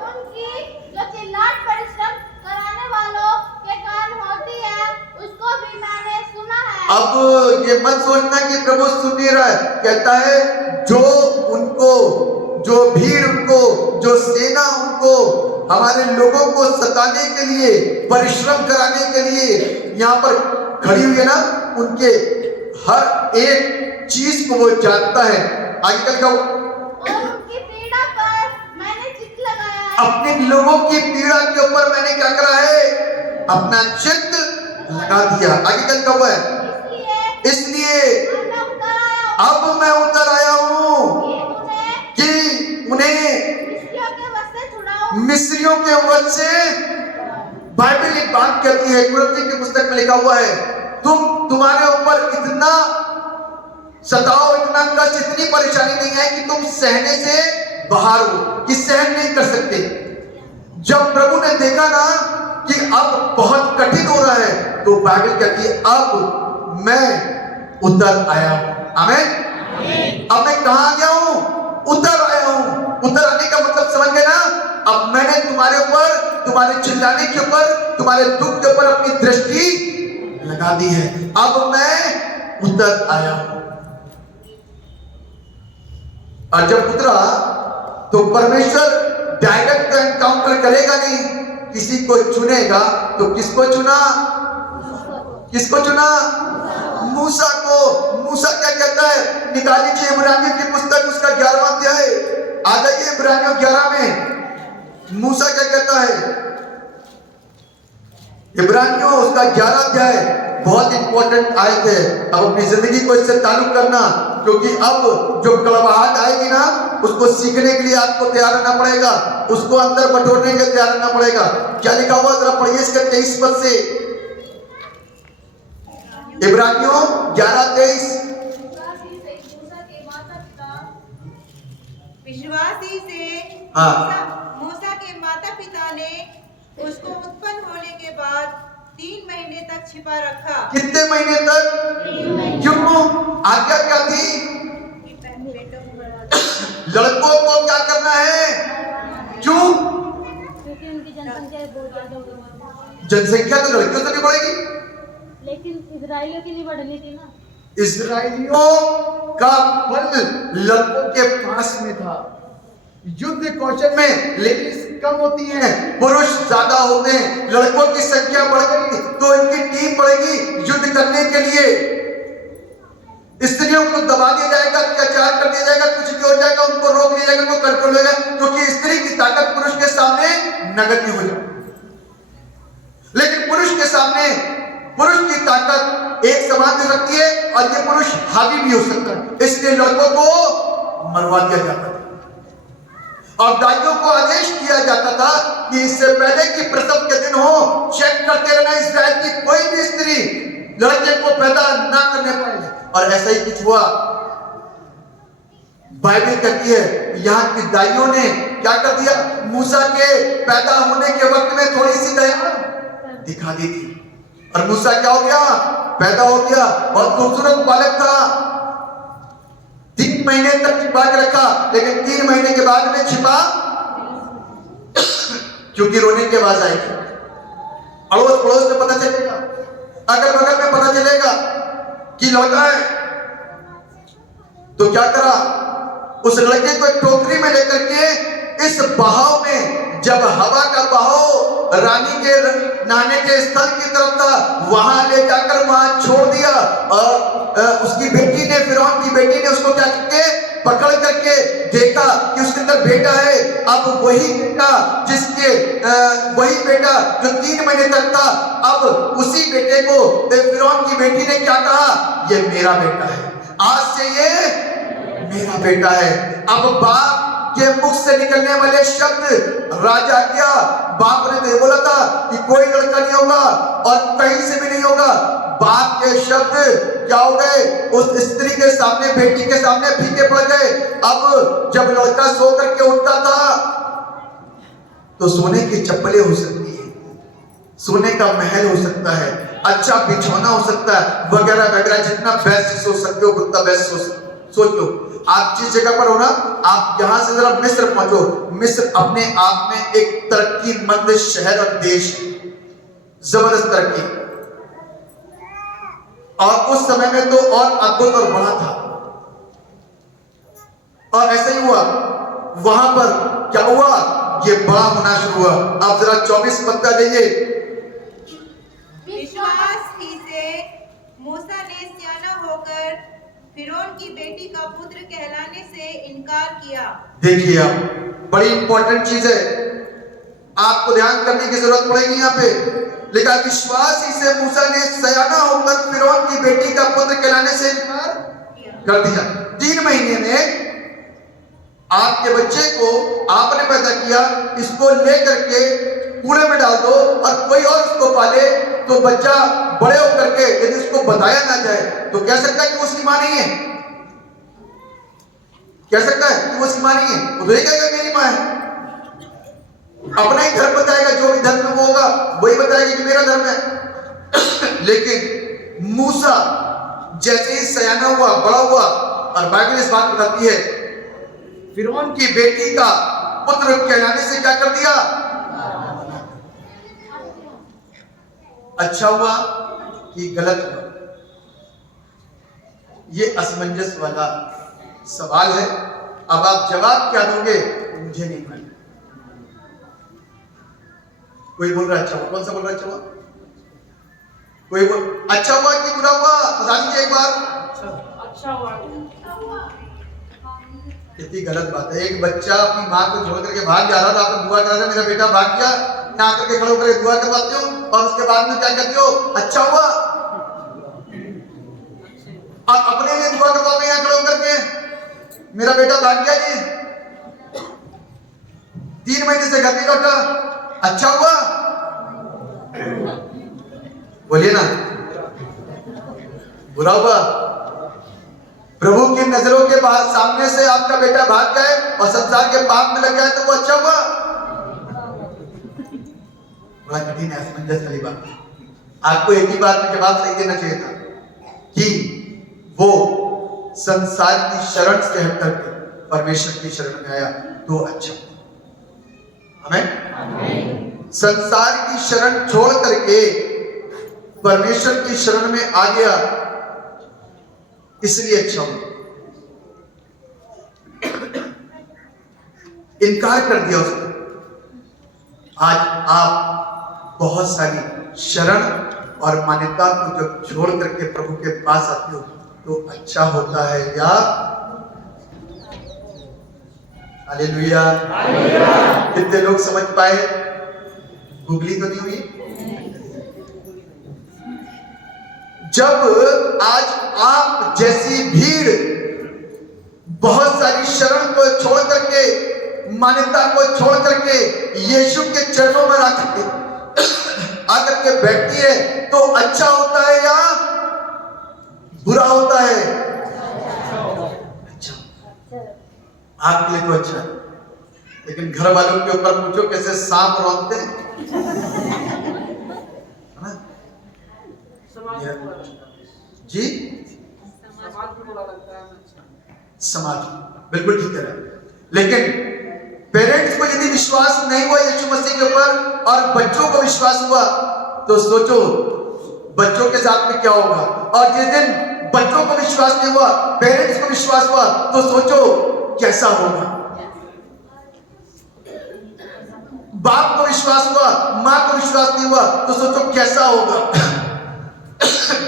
उनकी जो चिल्लाहट परिश्रम कराने वालों के कारण होती है, उसको भी मैंने सुना है। अब ये मत सोचना कि प्रभु सुन नहीं रहा है। कहता है जो उनको, जो भीड़ उनको, जो सेना उनको, हमारे लोगों को सताने के लिए, परिश्रम कराने के लिए यहाँ पर खड़ी हुई है ना, उनके हर एक चीज को वो जानता है। आगे कल का और उनकी पीड़ा पर मैंने चित्त लगाया है। अपने लोगों की पीड़ा के ऊपर मैंने क्या करा है? अपना चित्त लगा दिया। आगे कल का हुआ है, इसलिए अब मैं उतर आया हूं कि उन्हें मिस्रियों के वश से। बाइबल एक बात कहती है, कुरिन्थियों की पुस्तक में लिखा हुआ है, तुम्हारे ऊपर इतना सताओ, इतना कष्ट, इतनी परेशानी नहीं है कि तुम सहने से बाहर हो, कि सहन नहीं कर सकते। जब प्रभु ने देखा ना कि अब बहुत कठिन हो रहा है, तो बाइबल कहती है अब मैं उतर आया हूं। आमीन। अब मैं कहां आ गया हूं? उतर आया हूं। उतर आने का मतलब समझ गए ना? अब मैंने तुम्हारे ऊपर, तुम्हारे चिल्लाने के ऊपर, तुम्हारे दुख के ऊपर अपनी दृष्टि लगा दी है। अब मैं उतर आया हूं। और जब उतरा तो परमेश्वर डायरेक्ट एनकाउंटर करेगा नहीं, किसी को चुनेगा। तो किसको चुना? किसको चुना? मूसा को। मूसा क्या कहता है? निकाल लीजिए इब्रानियों की पुस्तक, उसका 11वां अध्याय। आ जाइए इब्रानियों 11 में। मूसा क्या कहता है? इब्रानियों उसका 11 अध्याय बहुत इंपॉर्टेंट आयत है। अब अपनी जिंदगी को इससे ताल्लुक करना, क्योंकि अब जो कड़वाहट आएगी ना, उसको सीखने के लिए आपको तैयार रहना पड़ेगा, उसको अंदर बटोरने के लिए तैयार रहना पड़ेगा। क्या लिखा हुआ जरा पढ़िए इसके 23 पद से। इब्रानियों 11:23। विश्वासी से हाँ। मूसा के माता पिता ने उसको उत्पन्न होने के बाद 3 महीने तक छिपा रखा। कितने महीने तक? क्यों? आज्ञा क्या थी? लड़कों को क्या करना है? क्यों? क्योंकि उनकी जनसंख्या बहुत ज्यादा हो गई। जनसंख्या तो लड़कियों से भी बढ़ेगी, लेकिन इजराइलियों की नहीं बढ़नी थी ना। इसराइलियों का बल लड़कों के पास में था, युद्ध कौशल में लेडीज कम होती हैं, पुरुष ज्यादा होते हैं। लड़कों की संख्या बढ़ गई तो इनकी टीम बढ़ेगी युद्ध करने के लिए। स्त्रियों को दबा दिया जाएगा, अत्याचार कर दिया जाएगा, कुछ भी हो जाएगा, उनको रोक लिया जाएगा, उनको कंट्रोल हो जाएगा, क्योंकि स्त्री की ताकत पुरुष के सामने नगण्य हो जाए। लेकिन पुरुष के सामने पुरुष की ताकत एक समान हो सकती है और ये पुरुष हावी भी हो सकता है। इसलिए लड़कों को मरवा दिया जाता था और दाइयों को आदेश किया जाता था कि इससे पहले कि प्रसव के दिन हो, चेक करते रहना इस्राएल की कोई भी स्त्री लड़के को पैदा ना करने पाए। और ऐसा ही कुछ हुआ। बाइबल कहती है यहाँ की दाइयों ने क्या कर दिया? मूसा के पैदा होने के वक्त में थोड़ी सी दया दिखा दी थी और मूसा क्या हो गया? पैदा हो गया। बहुत खूबसूरत बालक था, 3 महीने तक छिपा के रखा, लेकिन 3 महीने के बाद में छिपा क्योंकि रोने की आवाज आएगी, अड़ोस पड़ोस में पता चलेगा, अगल बगल में पता चलेगा कि लड़का है। तो क्या करा? उस लड़के को एक टोकरी में लेकर के इस बहाव में, जब हवा का बहाव रानी के नहाने के स्थल की तरफ था, वहां ले जाकर वहां छोड़ दिया। और उसकी बेटी ने, फिरौन की बेटी ने उसको क्या करके पकड़ करके देखा कि उसके अंदर बेटा है। अब वही बेटा वही बेटा जो 3 महीने तक था, अब उसी बेटे को फिरौन की बेटी ने क्या कहा? ये मेरा बेटा है, आज से ये मेरा बेटा है। अब बाप के मुख से निकलने वाले शब्द राजा क्या, बाप ने तो ये बोला था कि कोई लड़का नहीं होगा और कहीं से भी नहीं होगा। बाप के शब्द क्या हो गए? उस स्त्री के सामने, बेटी के सामने फीके पड़ गए। अब जब लड़का सो करके उठता था तो सोने की चप्पलें हो सकती है, सोने का महल हो सकता है, अच्छा बिछौना हो सकता है, वगैरह वगैरह, जितना बेस्ट सो सकते हो उतना बेस्ट सोच लो, आप जिस जगह पर हो ना, आप यहां से जरा मिस्र पहुंचो। मिस्र अपने आप में एक तरक्की मंद शहर और देश है, जबरदस्त तरक्की, और उस समय में तो और अद्भुत और बड़ा था। और ऐसा ही हुआ, वहां पर क्या हुआ, ये बड़ा होना शुरू हुआ। आप जरा 24 पद का जाइए। विश्वास ही से मूसा ने सियाना होकर फिरौन की बेटी का पुत्र कहलाने से इनकार किया। देखिए, आप बड़ी इंपॉर्टेंट चीज है, आपको ध्यान करने की जरूरत पड़ेगी यहाँ पे। लिखा, विश्वास ही से मूसा ने सयाना होकर फिरौन की बेटी का पुत्र कहलाने से इनकार कर दिया। 3 महीने में आपके बच्चे को आपने पैदा किया, इसको लेकर के कूड़े में डाल दो और कोई और इसको पाले, तो बच्चा बड़े होकर के यदि उसको बताया ना जाए तो कह सकता है कि वो उसकी मां नहीं है। कह सकता है कि वो उसकी मां नहीं है, वो तो यही कहेगा मेरी मां है। अपना ही धर्म बताएगा, जो भी धर्म में वो होगा वही बताएगा कि मेरा धर्म है। लेकिन मूसा जैसे ही सयाना हुआ, बड़ा हुआ, और बाइबल इस बात बताती है, फिरौन की बेटी का पुत्र कहलाने से क्या कर दिया? अच्छा हुआ कि गलत हुआ? ये असमंजस वाला सवाल है। अब आप जवाब क्या दोगे मुझे नहीं मालूम। कोई बोल रहा अच्छा हुआ, कौन सा बोल रहा अच्छा हुआ? कोई बोल अच्छा हुआ कि बुरा हुआ? बता दीजिए एक बार। अच्छा हुआ। कितनी गलत बात है। एक बच्चा अपनी माँ को छोड़ करके भाग जा रहा था, आप दुआ कर रहे थे मेरा बेटा भाग गया, यहाँ आकर के खड़े होकर दुआ करवाते हो, और उसके बाद में क्या कहते हो? अच्छा हुआ। और अपने लिए दुआ करवाओगे यहाँ खड़े होकर के, मेरा बेटा भाग गया जी, 3 महीने से घर नहीं लौटा, अच्छा हुआ? बोलिए ना, बुरा हुआ? प्रभु की नजरों के बाद सामने से आपका बेटा भाग जाए और संसार के पाप में लग जाए तो वो अच्छा हुआ? बड़ा कठिन है, असमंजस वाली बात। आपको एक ही बात में जवाब सही देना चाहिए था कि वो संसार की शरण से हट करके परमेश्वर की शरण में आया तो अच्छा। हमें संसार की शरण छोड़ करके परमेश्वर की शरण में आ गया, इसलिए अच्छा हुआ। इनकार कर दिया उसने। आज आप बहुत सारी शरण और मान्यता को जब छोड़ करके प्रभु के पास आते हो तो अच्छा होता है या? हालेलुया। कितने लोग समझ पाए? गूगली तो नहीं हुई? जब आज आप जैसी भीड़ बहुत सारी शरण को छोड़ करके, मान्यता को छोड़ करके यीशु के चरणों में आकर के बैठती है तो अच्छा होता है या बुरा होता है? अच्छा, आपके लिए तो अच्छा है, लेकिन घर वालों के ऊपर पूछो कैसे सांप रौंदते हैं, जी? समाज बिल्कुल ठीक है, लेकिन पेरेंट्स को यदि विश्वास नहीं हुआ यीशु मसीह के ऊपर और बच्चों को विश्वास हुआ तो सोचो बच्चों के साथ में क्या होगा। और जिस दिन बच्चों को विश्वास नहीं हुआ, पेरेंट्स को विश्वास हुआ, तो सोचो कैसा होगा। बाप को विश्वास हुआ, मां को विश्वास नहीं हुआ, तो सोचो कैसा होगा।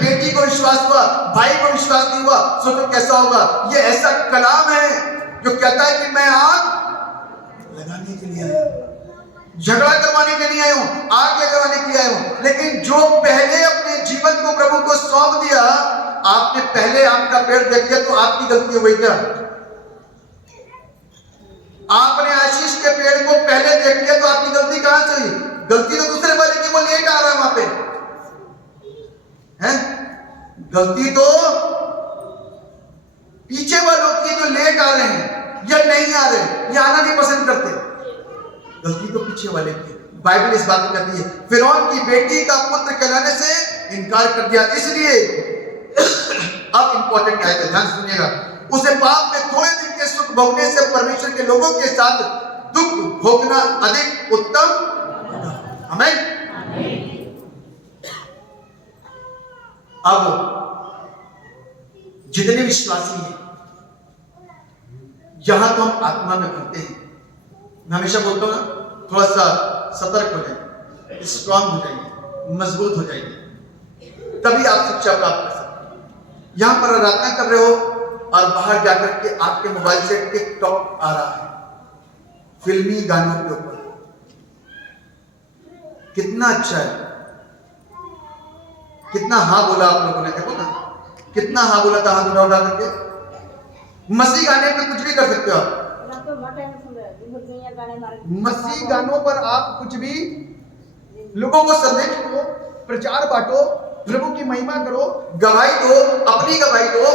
बेटी को विश्वास हुआ, भाई को विश्वास नहीं हुआ, सोचो कैसा होगा। ये ऐसा कलाम है जो कहता है कि मैं आग लगाने के लिए आया, झगड़ा करवाने के लिए आया हूं, आग लगाने के लिए आया हूं। लेकिन जो पहले अपने जीवन को प्रभु को सौंप दिया, आपने पहले आम का पेड़ देख लिया तो आपकी गलती हो गई क्या? आपने आशीष के पेड़ को पहले देख लिया तो आपकी गलती कहां से हुई? गलती तो दूसरे वाले की, वो लेट आ रहा है वहां पे है। गलती तो पीछे वालों की जो लेट आ रहे हैं या नहीं आ रहे, या आना नहीं पसंद करते, गलती तो पीछे वाले की। बाइबल इस बात को कहती है फिरौन की बेटी का पुत्र कहलाने से इनकार कर दिया, इसलिए अब इंपॉर्टेंट है, ध्यान सुनिएगा। उसे पाप में थोड़े दिन के सुख भोगने से परमेश्वर के लोगों के साथ दुख भोगना अधिक उत्तम होगा। आमीन। अब जितने विश्वासी हैं, जहां तो हम आत्मा में पढ़ते हैं, मैं हमेशा बोलता हूं ना, थोड़ा सा सतर्क हो जाइए, स्ट्रांग हो जाइए, मजबूत हो जाइए, तभी आप शिक्षा प्राप्त कर सकते हैं। यहां पर आराधना कर रहे हो और बाहर जाकर के आपके मोबाइल से टिकटॉक आ रहा है फिल्मी गानों के ऊपर, कितना अच्छा है, कितना हाँ बोला आप लोगों ने, देखो ना कितना हाँ बोला था, हाथ उठा करके। मसीह गाने पे कुछ भी कर सकते हो आप, मसीह गानों पर आप कुछ भी, लोगों को संदेश दो, प्रचार बांटो, प्रभु की महिमा करो, गवाही दो, अपनी गवाही दो,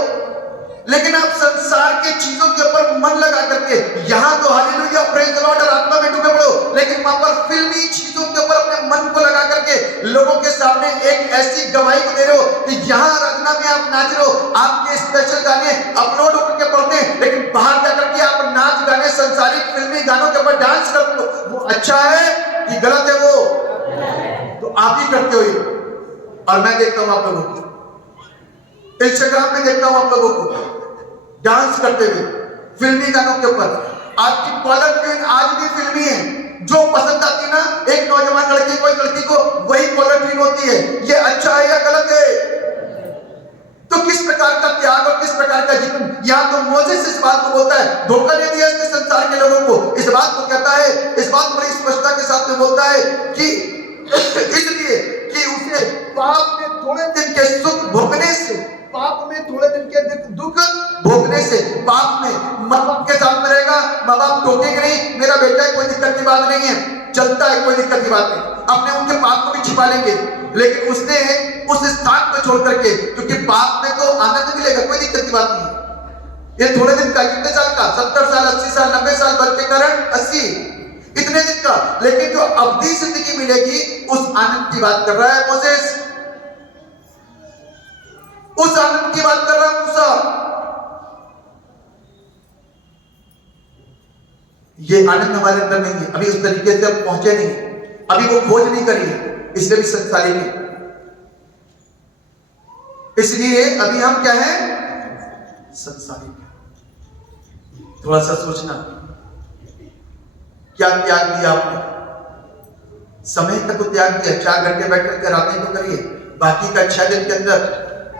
लेकिन आप संसार के चीजों के ऊपर मन लगा करके, यहां तो हालेलुया प्रेज द लॉर्ड और आत्मा में डूबे पड़ो, लेकिन वहां पर फिल्मी चीजों के ऊपर अपने मन को लगा करके लोगों के सामने एक ऐसी गवाही को दे रहे हो कि यहां आराधना में आप नाच रहे हो, आपके स्पेशल गाने अपलोड होकर के पढ़ते हैं, लेकिन बाहर जाकर के आप नाच गाने संसारिक फिल्मी गानों के ऊपर डांस करते हो। वो अच्छा है कि गलत है? वो तो आप ही करते हो ये। और मैं देखता हूं आप लोगों को, इंस्टाग्राम में देखता हूं आप लोगों को डांस करते हुए फिल्मी गानों के ऊपर। आपकी कॉलर ट्यून आज भी फिल्मी है, जो पसंद आती ना एक नौजवान लड़की को, एक लड़की को, वही कॉलर ट्यून होती है। ये अच्छा है या गलत है? तो किस प्रकार का त्याग और किस प्रकार का जीवन, यहाँ तो मोसेस इस बात को बोलता है, धोखा नहीं दिया इसने संसार के लोगों को, इस बात को कहता है, इस बात बड़ी स्पष्टता के साथ में बोलता है कि इसलिए कि उसे पाप में थोड़े दिन के सुख भोगने से, पाप में थोड़े दिन के दुख भोगने से, पाप में माँ बाप के साथ में रहेगा, माँ बाप टोकेंगे नहीं, मेरा बेटा है, कोई दिक्कत की बात नहीं है, चलता है, कोई दिक्कत की बात नहीं, अपने उनके पाप को भी छिपा लेंगे, लेकिन उसने उस स्थान को छोड़ करके, क्योंकि पाप में तो आनंद मिलेगा, कोई दिक्कत की बात नहीं है। ये थोड़े दिन का, कितने साल का, 70 साल, 80 साल, 90 साल, बल के कारण 80, इतने दिन का, लेकिन जो अवधि जिंदगी मिलेगी उस आनंद की बात कर रहा है मोसेस, उस आनंद की बात कर रहा है मूसा। ये आनंद हमारे अंदर नहीं है, अभी उस तरीके से हम पहुंचे नहीं, अभी वो खोज नहीं करी है, इसलिए भी संसारी नहीं, इसलिए अभी हम क्या है, संसारी। थोड़ा सा सोचना, क्या त्याग दिया आपने? समय का तो त्याग दिया, 4 घंटे बैठ करके रातें तो करिए, बाकी का 6 दिन के अंदर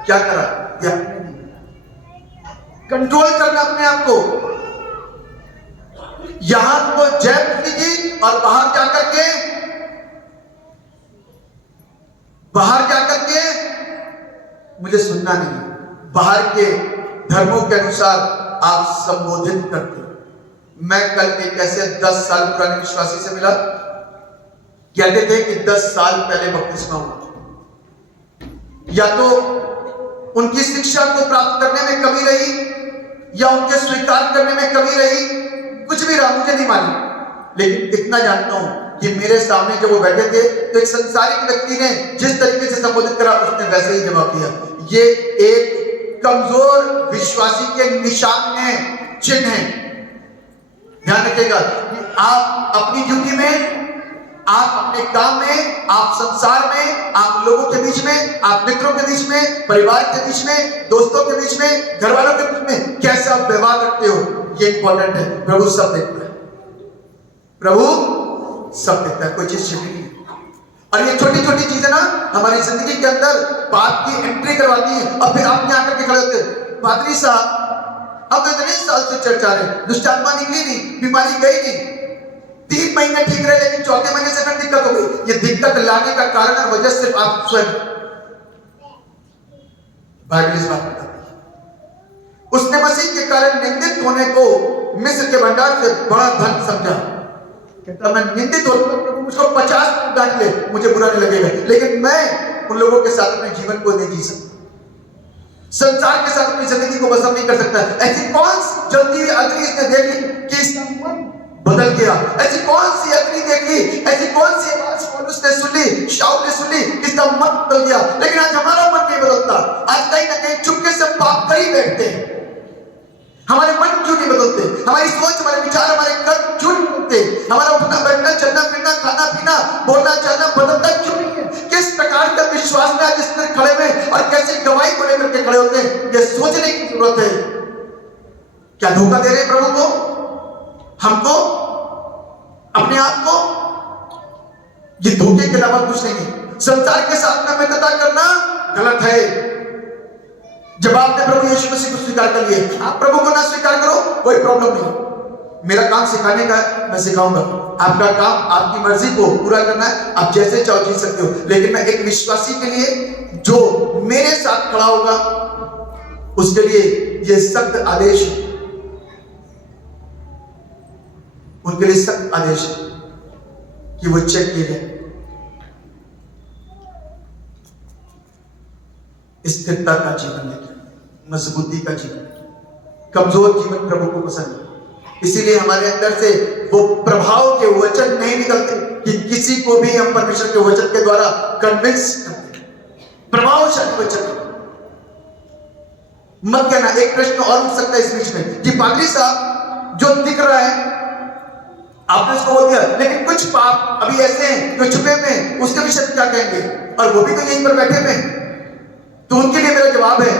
क्या करा? त्याग। कंट्रोल करना अपने आप को, यहां तो जय कीजिए और बाहर जाकर के मुझे सुनना नहीं, बाहर के धर्मों के अनुसार आप संबोधित करते हो। मैं कल एक ऐसे 10 साल पुराने विश्वासी से मिला, कहते थे कि 10 साल पहले बपतिस्मा हुआ, या तो उनकी शिक्षा को प्राप्त करने में कमी रही या उनके स्वीकार करने में कमी रही, कुछ भी रहा मुझे नहीं मालूम, लेकिन इतना जानता हूं कि मेरे सामने जब वो बैठे थे तो एक संसारिक व्यक्ति ने जिस तरीके से संबोधित करा उसने वैसे ही जवाब दिया। ये एक कमजोर विश्वासी के निशान है, चिन्ह है। ध्यान रखिएगा कि आप अपनी ड्यूटी में, आप अपने काम में, आप संसार में, आप लोगों के बीच में, आप मित्रों के बीच में, परिवार के बीच में, दोस्तों के बीच में, घर वालों के बीच में कैसा आप व्यवहार करते हो, ये इंपॉर्टेंट है। प्रभु सब देखता है, प्रभु सब देखता है, कोई चीज छिपी नहीं। और ये छोटी छोटी चीजें ना हमारी जिंदगी के अंदर पाप की एंट्री करवाती है, और फिर आप यहाँ आकर के खड़े होते हैं, पादरी साहब अब तो इतने साल से चर्चा रहे, दुष्ट आत्मा निकली नहीं, बीमारी गई नहीं, 3 महीने ठीक रहे, लेकिन 4थे महीने से फिर दिक्कत हो गई। ये दिक्कत लाने का कारण और वजह सिर्फ आप स्वयं। बाइबल इस बात बताती है, उसने मसीह के कारण निंदित होने को मिस्र के भंडार से बड़ा धन समझा। कहता मैं निंदित होता हूं, प्रभु मुझको 50 डांट ले, मुझे बुरा नहीं लगेगा, लेकिन मैं उन लोगों के साथ अपने जीवन को नहीं जी सकता, संसार के साथ अपनी जिंदगी को बसर नहीं कर सकता। ऐसी कौन सी जलती हुई अग्नि इसने देखी कि इसका मन बदल गया? ऐसी कौन सी अग्नि देखी, ऐसी कौन सी आवाज पौलुस ने सुनी, शाऊल ने सुनी, इसका मन बदल गया? लेकिन आज हमारा मन नहीं बदलता, आज कहीं ना कहीं चुपके से पाप कर ही बैठते हैं। हमारे मन क्यों नहीं बदलते? हमारी सोच, हमारे विचार, हमारे कर्म क्यों नहीं बदलते? हमारा उठना बैठना, चलना फिरना, खाना पीना, बोलना चालना बदलता क्यों नहीं है? किस प्रकार का विश्वास में आज इस तरह खड़े में और कैसे गवाही को लेकर के खड़े होते हैं, ये सोचने की जरूरत है। क्या धोखा दे रहे हैं प्रभु को, हमको, अपने आप को? ये धोखे के अलावा कुछ नहीं है। संसार के साथ में मित्रता करना गलत है। जब आपने प्रभु यीशु मसीह को स्वीकार कर लिया, आप प्रभु को ना स्वीकार करो, कोई प्रॉब्लम नहीं। मेरा काम सिखाने का है, मैं सिखाऊंगा। आपका काम आपकी मर्जी को पूरा करना है, आप जैसे चाहो जी सकते हो। लेकिन मैं एक विश्वासी के लिए जो मेरे साथ खड़ा होगा, उसके लिए ये सख्त आदेश है, उनके लिए सख्त आदेश है कि वो चेक किए जाए। स्थिरता का जीवन लेके, मजबूती का जीवन, कमजोर जीवन प्रभु को पसंद है। इसीलिए हमारे अंदर से वो प्रभाव के वचन नहीं निकलते कि किसी को भी हम परमेश्वर के वचन के द्वारा कन्विंस करते। प्रभावशाली वचन मत कहना। एक प्रश्न और उठ सकता है इस बीच में कि पादरी साहब जो दिख रहा है, आपने उसको बोल दिया, लेकिन कुछ पाप अभी ऐसे हैं जो छुपे हुए हैं, उसके विषय में क्या कहेंगे? और वो भी तो यहीं पर बैठे हुए हैं। तो उनके लिए मेरा जवाब है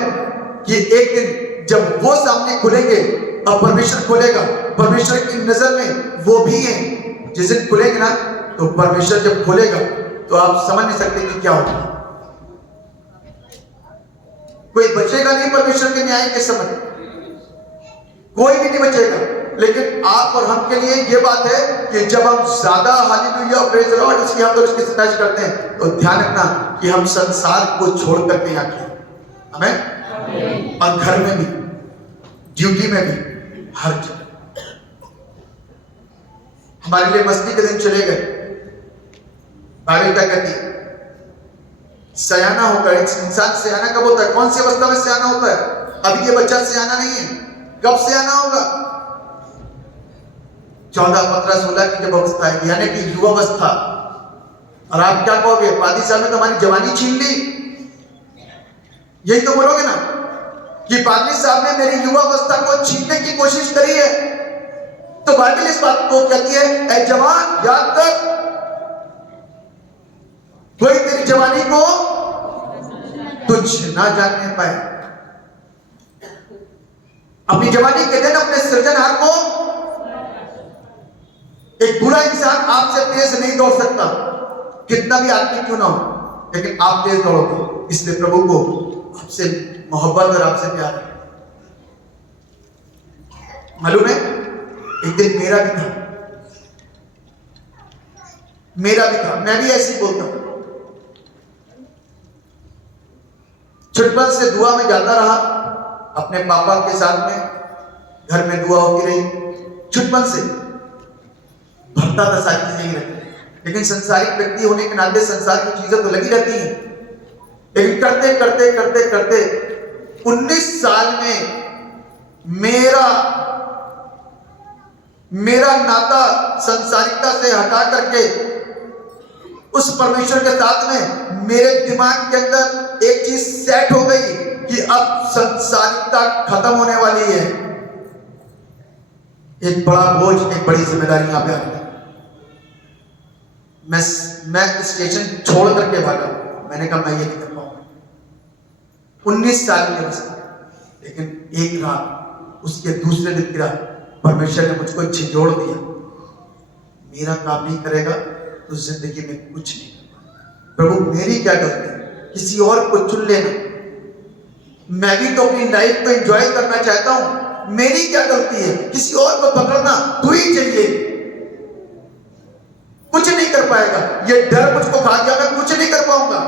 कि एक दिन जब वो सामने खुलेंगे और परमेश्वर खोलेगा, परमेश्वर की नजर में वो भी हैं। जिस दिन खुलेंगे ना, तो परमेश्वर जब खोलेगा तो आप समझ नहीं सकते कि क्या होगा। कोई बचेगा नहीं परमेश्वर के न्याय के समय, कोई भी नहीं बचेगा। लेकिन आप और हम के लिए ये बात है कि जब हम ज्यादा हालेलुया प्रेज द लॉर्ड उसकी हम तो उसकी सताइश करते हैं, तो ध्यान रखना कि हम संसार को छोड़ करके यहाँ के हमें, और घर में भी, ड्यूटी में भी, हर जगह हमारे लिए मस्ती के दिन चले गए। बाइबल क्या कहती है? सयाना होकर, इंसान सयाना कब होता है? कौन सी अवस्था में सयाना होता है? अभी ये बच्चा सयाना नहीं है, कब सयाना होगा? 14, 15, 16 की जब अवस्था है, यानी कि युवावस्था। और आप क्या कहोगे? पादी साहब ने तो हमारी जवानी छीन ली, यही तो बोलोगे ना कि पादरी साहब ने मेरी युवावस्था को छीनने की कोशिश करी है। तो बाइबल इस बात को कहती है, ऐ जवान याद कर, कोई तेरी जवानी को तुझ ना जानने पाए। अपनी जवानी के दिन अपने सृजनहार को, एक बुरा इंसान आपसे तेज नहीं दौड़ सकता, कितना भी आदमी क्यों ना हो, लेकिन आप तेज दौड़ोगे। इसलिए प्रभु को आपसे मोहब्बत और आपसे प्यार है। मालूम है, एक दिन मेरा भी था, मैं भी ऐसे ही बोलता हूं। छुटपन से दुआ में जाता रहा, अपने पापा के साथ में घर में दुआ होती रही, छुटपन से भरता था सारी चीजें ही रहती। लेकिन संसारिक व्यक्ति होने के नाते संसार की चीजें तो लगी रहती हैं। लेकिन करते करते करते करते 19 साल में मेरा नाता संसारिकता से हटा करके उस परमेश्वर के साथ में मेरे दिमाग के अंदर एक चीज सेट हो गई कि अब संसारिकता खत्म होने वाली है। एक बड़ा बोझ, एक बड़ी जिम्मेदारी यहां पे आ गई। मैं स्टेशन छोड़ करके भागा। मैंने कहा मैं ये नहीं कर पाऊंगा। 19 साल की अवस्था, लेकिन एक रात, उसके दूसरे दिन की रात परमेश्वर ने मुझको झिझोड़ दिया, मेरा काम नहीं करेगा तो जिंदगी में कुछ नहीं। प्रभु मेरी क्या गलती है? किसी और को चुन लेना। मैं भी तो अपनी लाइफ को एंजॉय करना चाहता हूं, मेरी क्या गलती है? किसी और को पकड़ना तू ही चाहिए, कुछ नहीं कर पाएगा। ये डर मुझको खा गया, मैं कुछ नहीं कर पाऊंगा,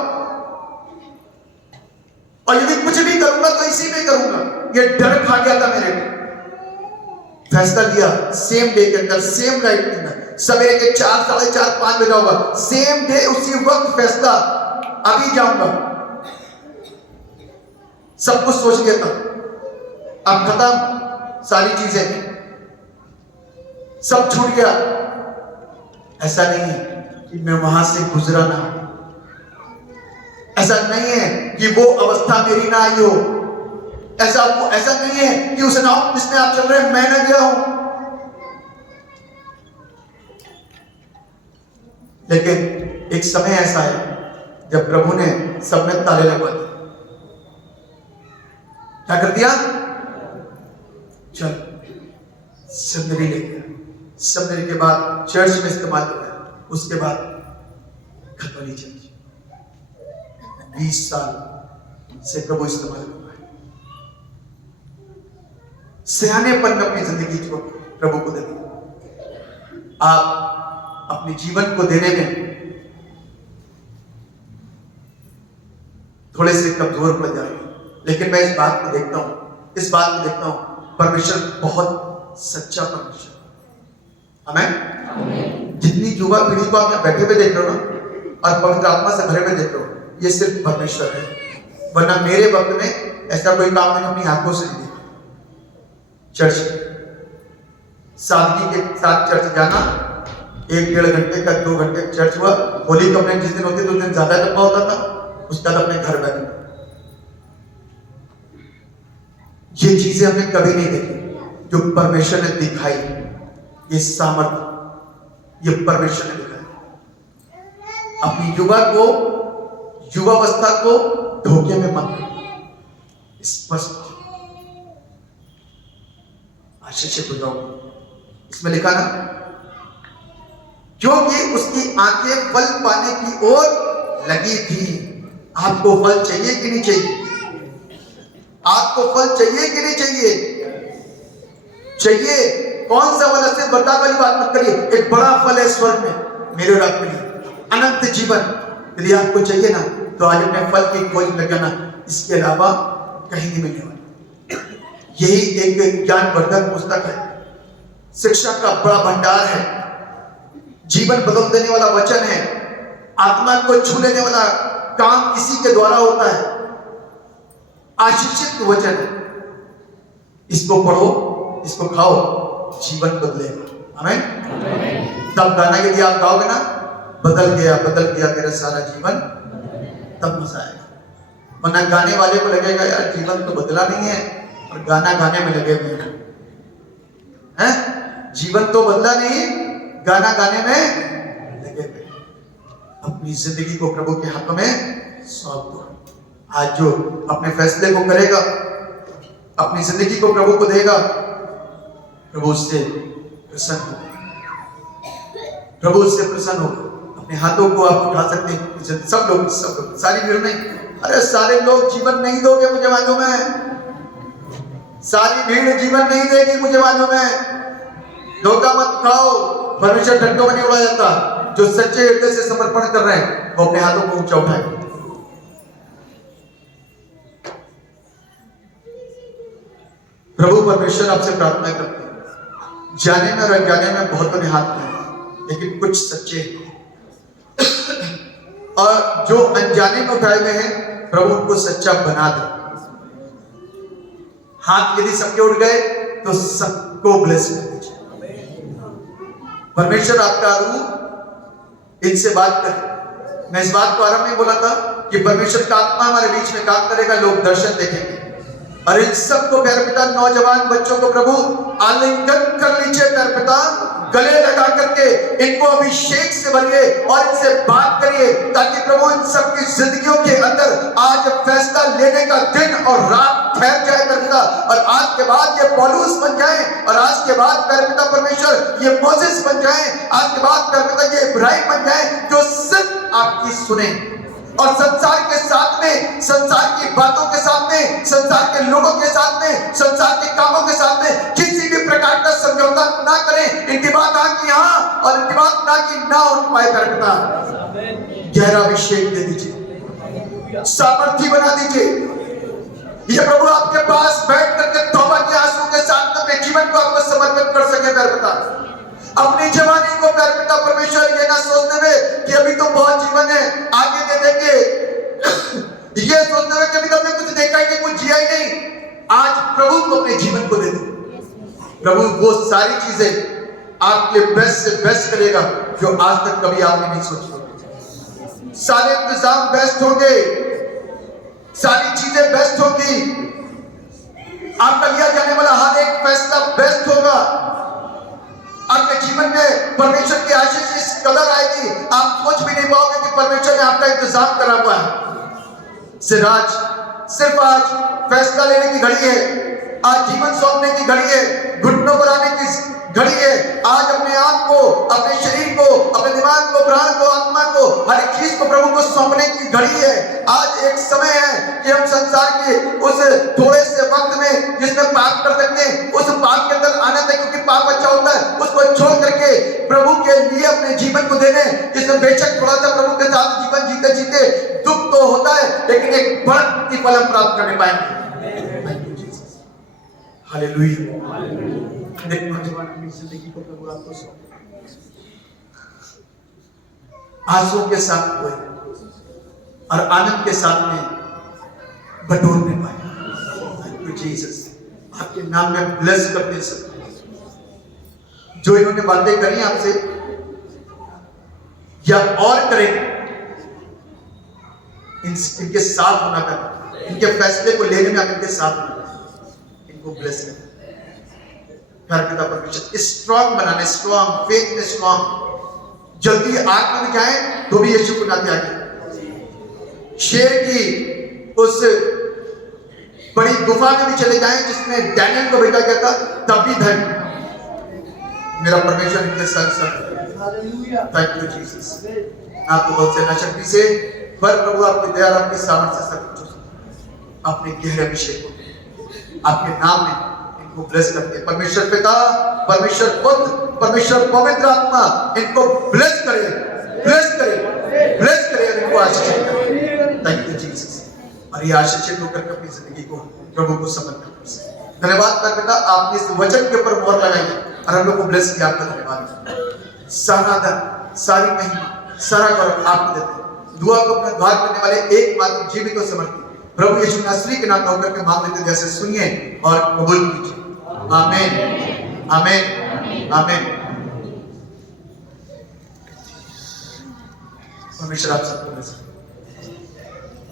और यदि कुछ भी करूंगा तो इसी में करूंगा। ये डर खा गया था मेरे को। फैसला लिया सेम डे के अंदर, सेम नाइट के अंदर, सवेरे के 4, 4:30, 5 बजे होगा, सेम डे, उसी वक्त फैसला, अभी जाऊंगा। सब कुछ सोच लिया था, अब खत्म सारी चीजें, सब छूट गया। ऐसा नहीं है कि मैं वहां से गुजरा ना हो, ऐसा नहीं है कि वो अवस्था मेरी ना आई हो, ऐसा नहीं है कि उस नाव जिसमें आप चल रहे हैं मैं न गया हूं, लेकिन एक समय ऐसा है जब प्रभु ने सब में ताले लगवा दिए। क्या कर दिया? चल सेमिनरी ले गया। सेमिनरी के बाद चर्च में इस्तेमाल किया, उसके बाद खतौनी चर्च 20 साल से प्रभु इस्तेमाल करता है। सियानेपन में अपनी जिंदगी को प्रभु को दे दिया। आप अपने जीवन को देने में थोड़े से कमजोर पड़ जाएंगे, लेकिन मैं इस बात को देखता हूं परमेश्वर बहुत सच्चा परमेश्वर। हमें जितनी युवा पीढ़ी को आप बैठे हुए देख रहे हो ना और पवित्र आत्मा से भरे हुए देख रहे हो, ये सिर्फ परमेश्वर है, वरना मेरे वक्त में ऐसा कोई काम मैंने अपनी आंखों से नहीं देखा। चर्च सादगी के साथ चर्च जाना, 1-1.5 घंटे का 2 घंटे चर्च हुआ, होली कम्युनियन जिस दिन होती तो उस दिन ज्यादा लंबा होता था, उसका तो अपने घर बैठे। ये चीजें हमने कभी नहीं देखी जो परमेश्वर ने दिखाई। ये सामर्थ्य ये परमेश्वर ने दिखाई। अपनी युवावस्था को धोखे में मत करो, स्पष्ट आशीषित हो जाओ। इसमें लिखा ना, क्योंकि उसकी आंखें फल पाने की ओर लगी थी। आपको फल चाहिए कि नहीं चाहिए? आपको फल चाहिए कि नहीं चाहिए? चाहिए। कौन सा फल? सिर्फ बर्ताव वाली बात मत करिए। एक बड़ा फल है स्वर्ग में मेरे और आपके लिए, अनंत जीवन। यदि आपको चाहिए ना तो आज अपने फल की खोज में लगाना, इसके अलावा कहीं नहीं मिलने वाला। यही एक ज्ञानवर्धक पुस्तक है, शिक्षा का बड़ा भंडार है, जीवन बदल देने वाला वचन है, आत्मा को छू लेने वाला काम इसी के द्वारा होता है, आशीषित वचन है। इसको पढ़ो, इसको खाओ, जीवन बदलेगा। आमीन। तब गाना यदि आप गाओगे ना, बदल गया मेरा सारा जीवन, तब मजा आएगा। वरना गाने वाले को लगेगा यार जीवन तो बदला नहीं है, और गाना गाने में लगे हुए हैं। जीवन तो बदला नहीं, गाना गाने में लगे हुए। अपनी जिंदगी को प्रभु के हाथों में सौंप दो। आज जो अपने फैसले को करेगा, अपनी जिंदगी को प्रभु को देगा, प्रभु उससे प्रसन्न हो, प्रभु उससे प्रसन्न हो। अपने हाथों को आप उठा सकते हैं, सब लोग, सारी भीड़ नहीं। अरे सारे लोग जीवन नहीं दोगे, मुझे मालूम है। सारी भीड़ जीवन नहीं देगी, मुझे मालूम है। धोखा मत खाओ, परमेश्वर डंडों में नहीं उड़ा जाता। जो सच्चे हृदय से समर्पण कर रहे हैं वो अपने हाथों को ऊंचा उठाए। प्रभु परमेश्वर आपसे प्रार्थना करते हैं, जाने में और अनजाने में बहुतों ने हाथ में, लेकिन कुछ सच्चे हैं और जो अनजाने में उठाए हुए हैं, प्रभु उनको सच्चा बना दे। हाथ यदि सबके उठ गए तो सबको ब्लेस कर दीजिए। परमेश्वर आपका रूह इनसे बात करे। मैं इस बात को आरंभ में बोला था कि परमेश्वर का आत्मा हमारे बीच में काम करेगा, लोग दर्शन देखेंगे। और इन सबको प्यारे पिता, नौजवान बच्चों को प्रभु आलिंगन कर लीजिए प्यारे पिता, गले लगा करके इनको अभिषेक से भरिए और इनसे बात करिए, ताकि प्रभु इन सबकी जिंदगियों के अंदर आज फैसला लेने का दिन और रात ठहर जाए प्यारे पिता। और आज के बाद ये पौलुस बन जाए, और आज के बाद प्यारे पिता परमेश्वर ये मोसेस बन जाए, आज के बाद प्यारे पिता ये इब्राहिम बन जाए, जो सिर्फ आपकी सुने और संसार के साथ में, संसार की बातों के साथ में, संसार के लोगों के साथ में, संसार के कामों के साथ में किसी भी प्रकार का समझौता ना करें। इनकी बात हाँ की हाँ और इनकी बात ना की ना हो पाए करता। गहरा अभिषेक दे दीजिए, सामर्थ्य बना दीजिए। ये प्रभु आपके पास बैठ करके तौबा के आंसू के साथ अपने जीवन को आपको समर्पित कर सके प्यारे पिता। अपनी जवानी को प्यारे पिता परमेश्वर ये ना सोचते हुए कि अभी तो बहुत जीवन है, आगे दे देंगे, ये सोचते हुए कि अभी तो हमने कुछ देखा ही नहीं, कुछ जिया ही नहीं। आज प्रभु को अपने जीवन को दे दो। प्रभु वो सारी चीजें आपके बेस्ट से बेस्ट करेगा जो आज तक कभी आपने नहीं सोची होगी। सारे इंतजाम बेस्ट होंगे, सारी चीजें बेस्ट होगी। आपका लिया जाने वाला हर एक फैसला बेस्ट होगा। आपके जीवन में परमेश्वर की आशीष इस कदर आएगी, आप सोच भी नहीं पाओगे कि परमेश्वर ने आपका इंतजाम करा हुआ है। सिर्फ आज फैसला लेने की घड़ी है, आज जीवन सौंपने की घड़ी है, घुटनों पर आने की घड़ी है। आज अपने आप को, अपने शरीर को, अपने दिमाग को, प्राण को, आत्मा को, हर एक चीज को प्रभु को सौंपने की घड़ी है। आज एक समय है कि हम संसार के उस थोड़े से वक्त में जिसमें पाप कर सकते हैं, उस पाप के अंदर आनंद है, क्योंकि पाप अच्छा होता है, उसको छोड़ करके प्रभु के लिए अपने जीवन को देने, जिसमें बेशक थोड़ा सा प्रभु के साथ जीवन जीते जीते दुख तो होता है, लेकिन एक बड़ा प्रतिफल हम प्राप्त करने पाएंगे। हालेलुया। एक नौजवान अपनी जिंदगी को प्रभु आपको सौंपे, आंसुओं के साथ हुए और आनंद के साथ में बटोरने पाए। जीसस आपके नाम में ब्लेस करते सब जो इन्होंने बातें करी आपसे या और करेंगे, इनके साथ होना कर, इनके फैसले को लेने में आप इनके साथ होना, इनको ब्लेस करें। घर पिता परमेश्वर स्ट्रॉन्ग बनाने, स्ट्रॉन्ग फेथ में स्ट्रॉन्ग, जल्दी आग में जाए तो भी यीशु को ना त्यागे, शेर की उस बड़ी गुफा में भी चले जाएं जिसमें डैनियल को भेजा गया था, तब भी धैर्य मेरा परमेश्वर इनके साथ साथ। Thank you Jesus. आपको बहुत से शक्ति से पर प्रभु आपकी दया, आपकी सामर्थ्य से सब कुछ अपने गहरे अभिषेक को आपके नाम में ब्लेस करते। परमेश्वर पिता, परमेश्वर पुत्र, परमेश्वर पवित्र आत्मा इनको ब्लेस करे, ब्लेस करे, ब्लेस करे, इनको आशीषित करे। Thank you Jesus. और ये आशीषित होकर के अपनी जिंदगी को प्रभु को समर्पित करें। धन्यवाद पिता, आपने इस वचन के ऊपर मोहर लगाई और हम लोग को ब्लेस किया। आपका धन्यवाद। सारा आदर, सारी महिमा, सारा गौरव आपको देते हैं। दुआ को अपना द्वार करने वाले एकमात्र जीवित को समर्पित प्रभु यीशु नासरी के नाम में होकर के मांग लेते, जैसे सुनिए और कबूल कीजिए। आमीन, आमीन, आमीन। परमेश्वर आप सबको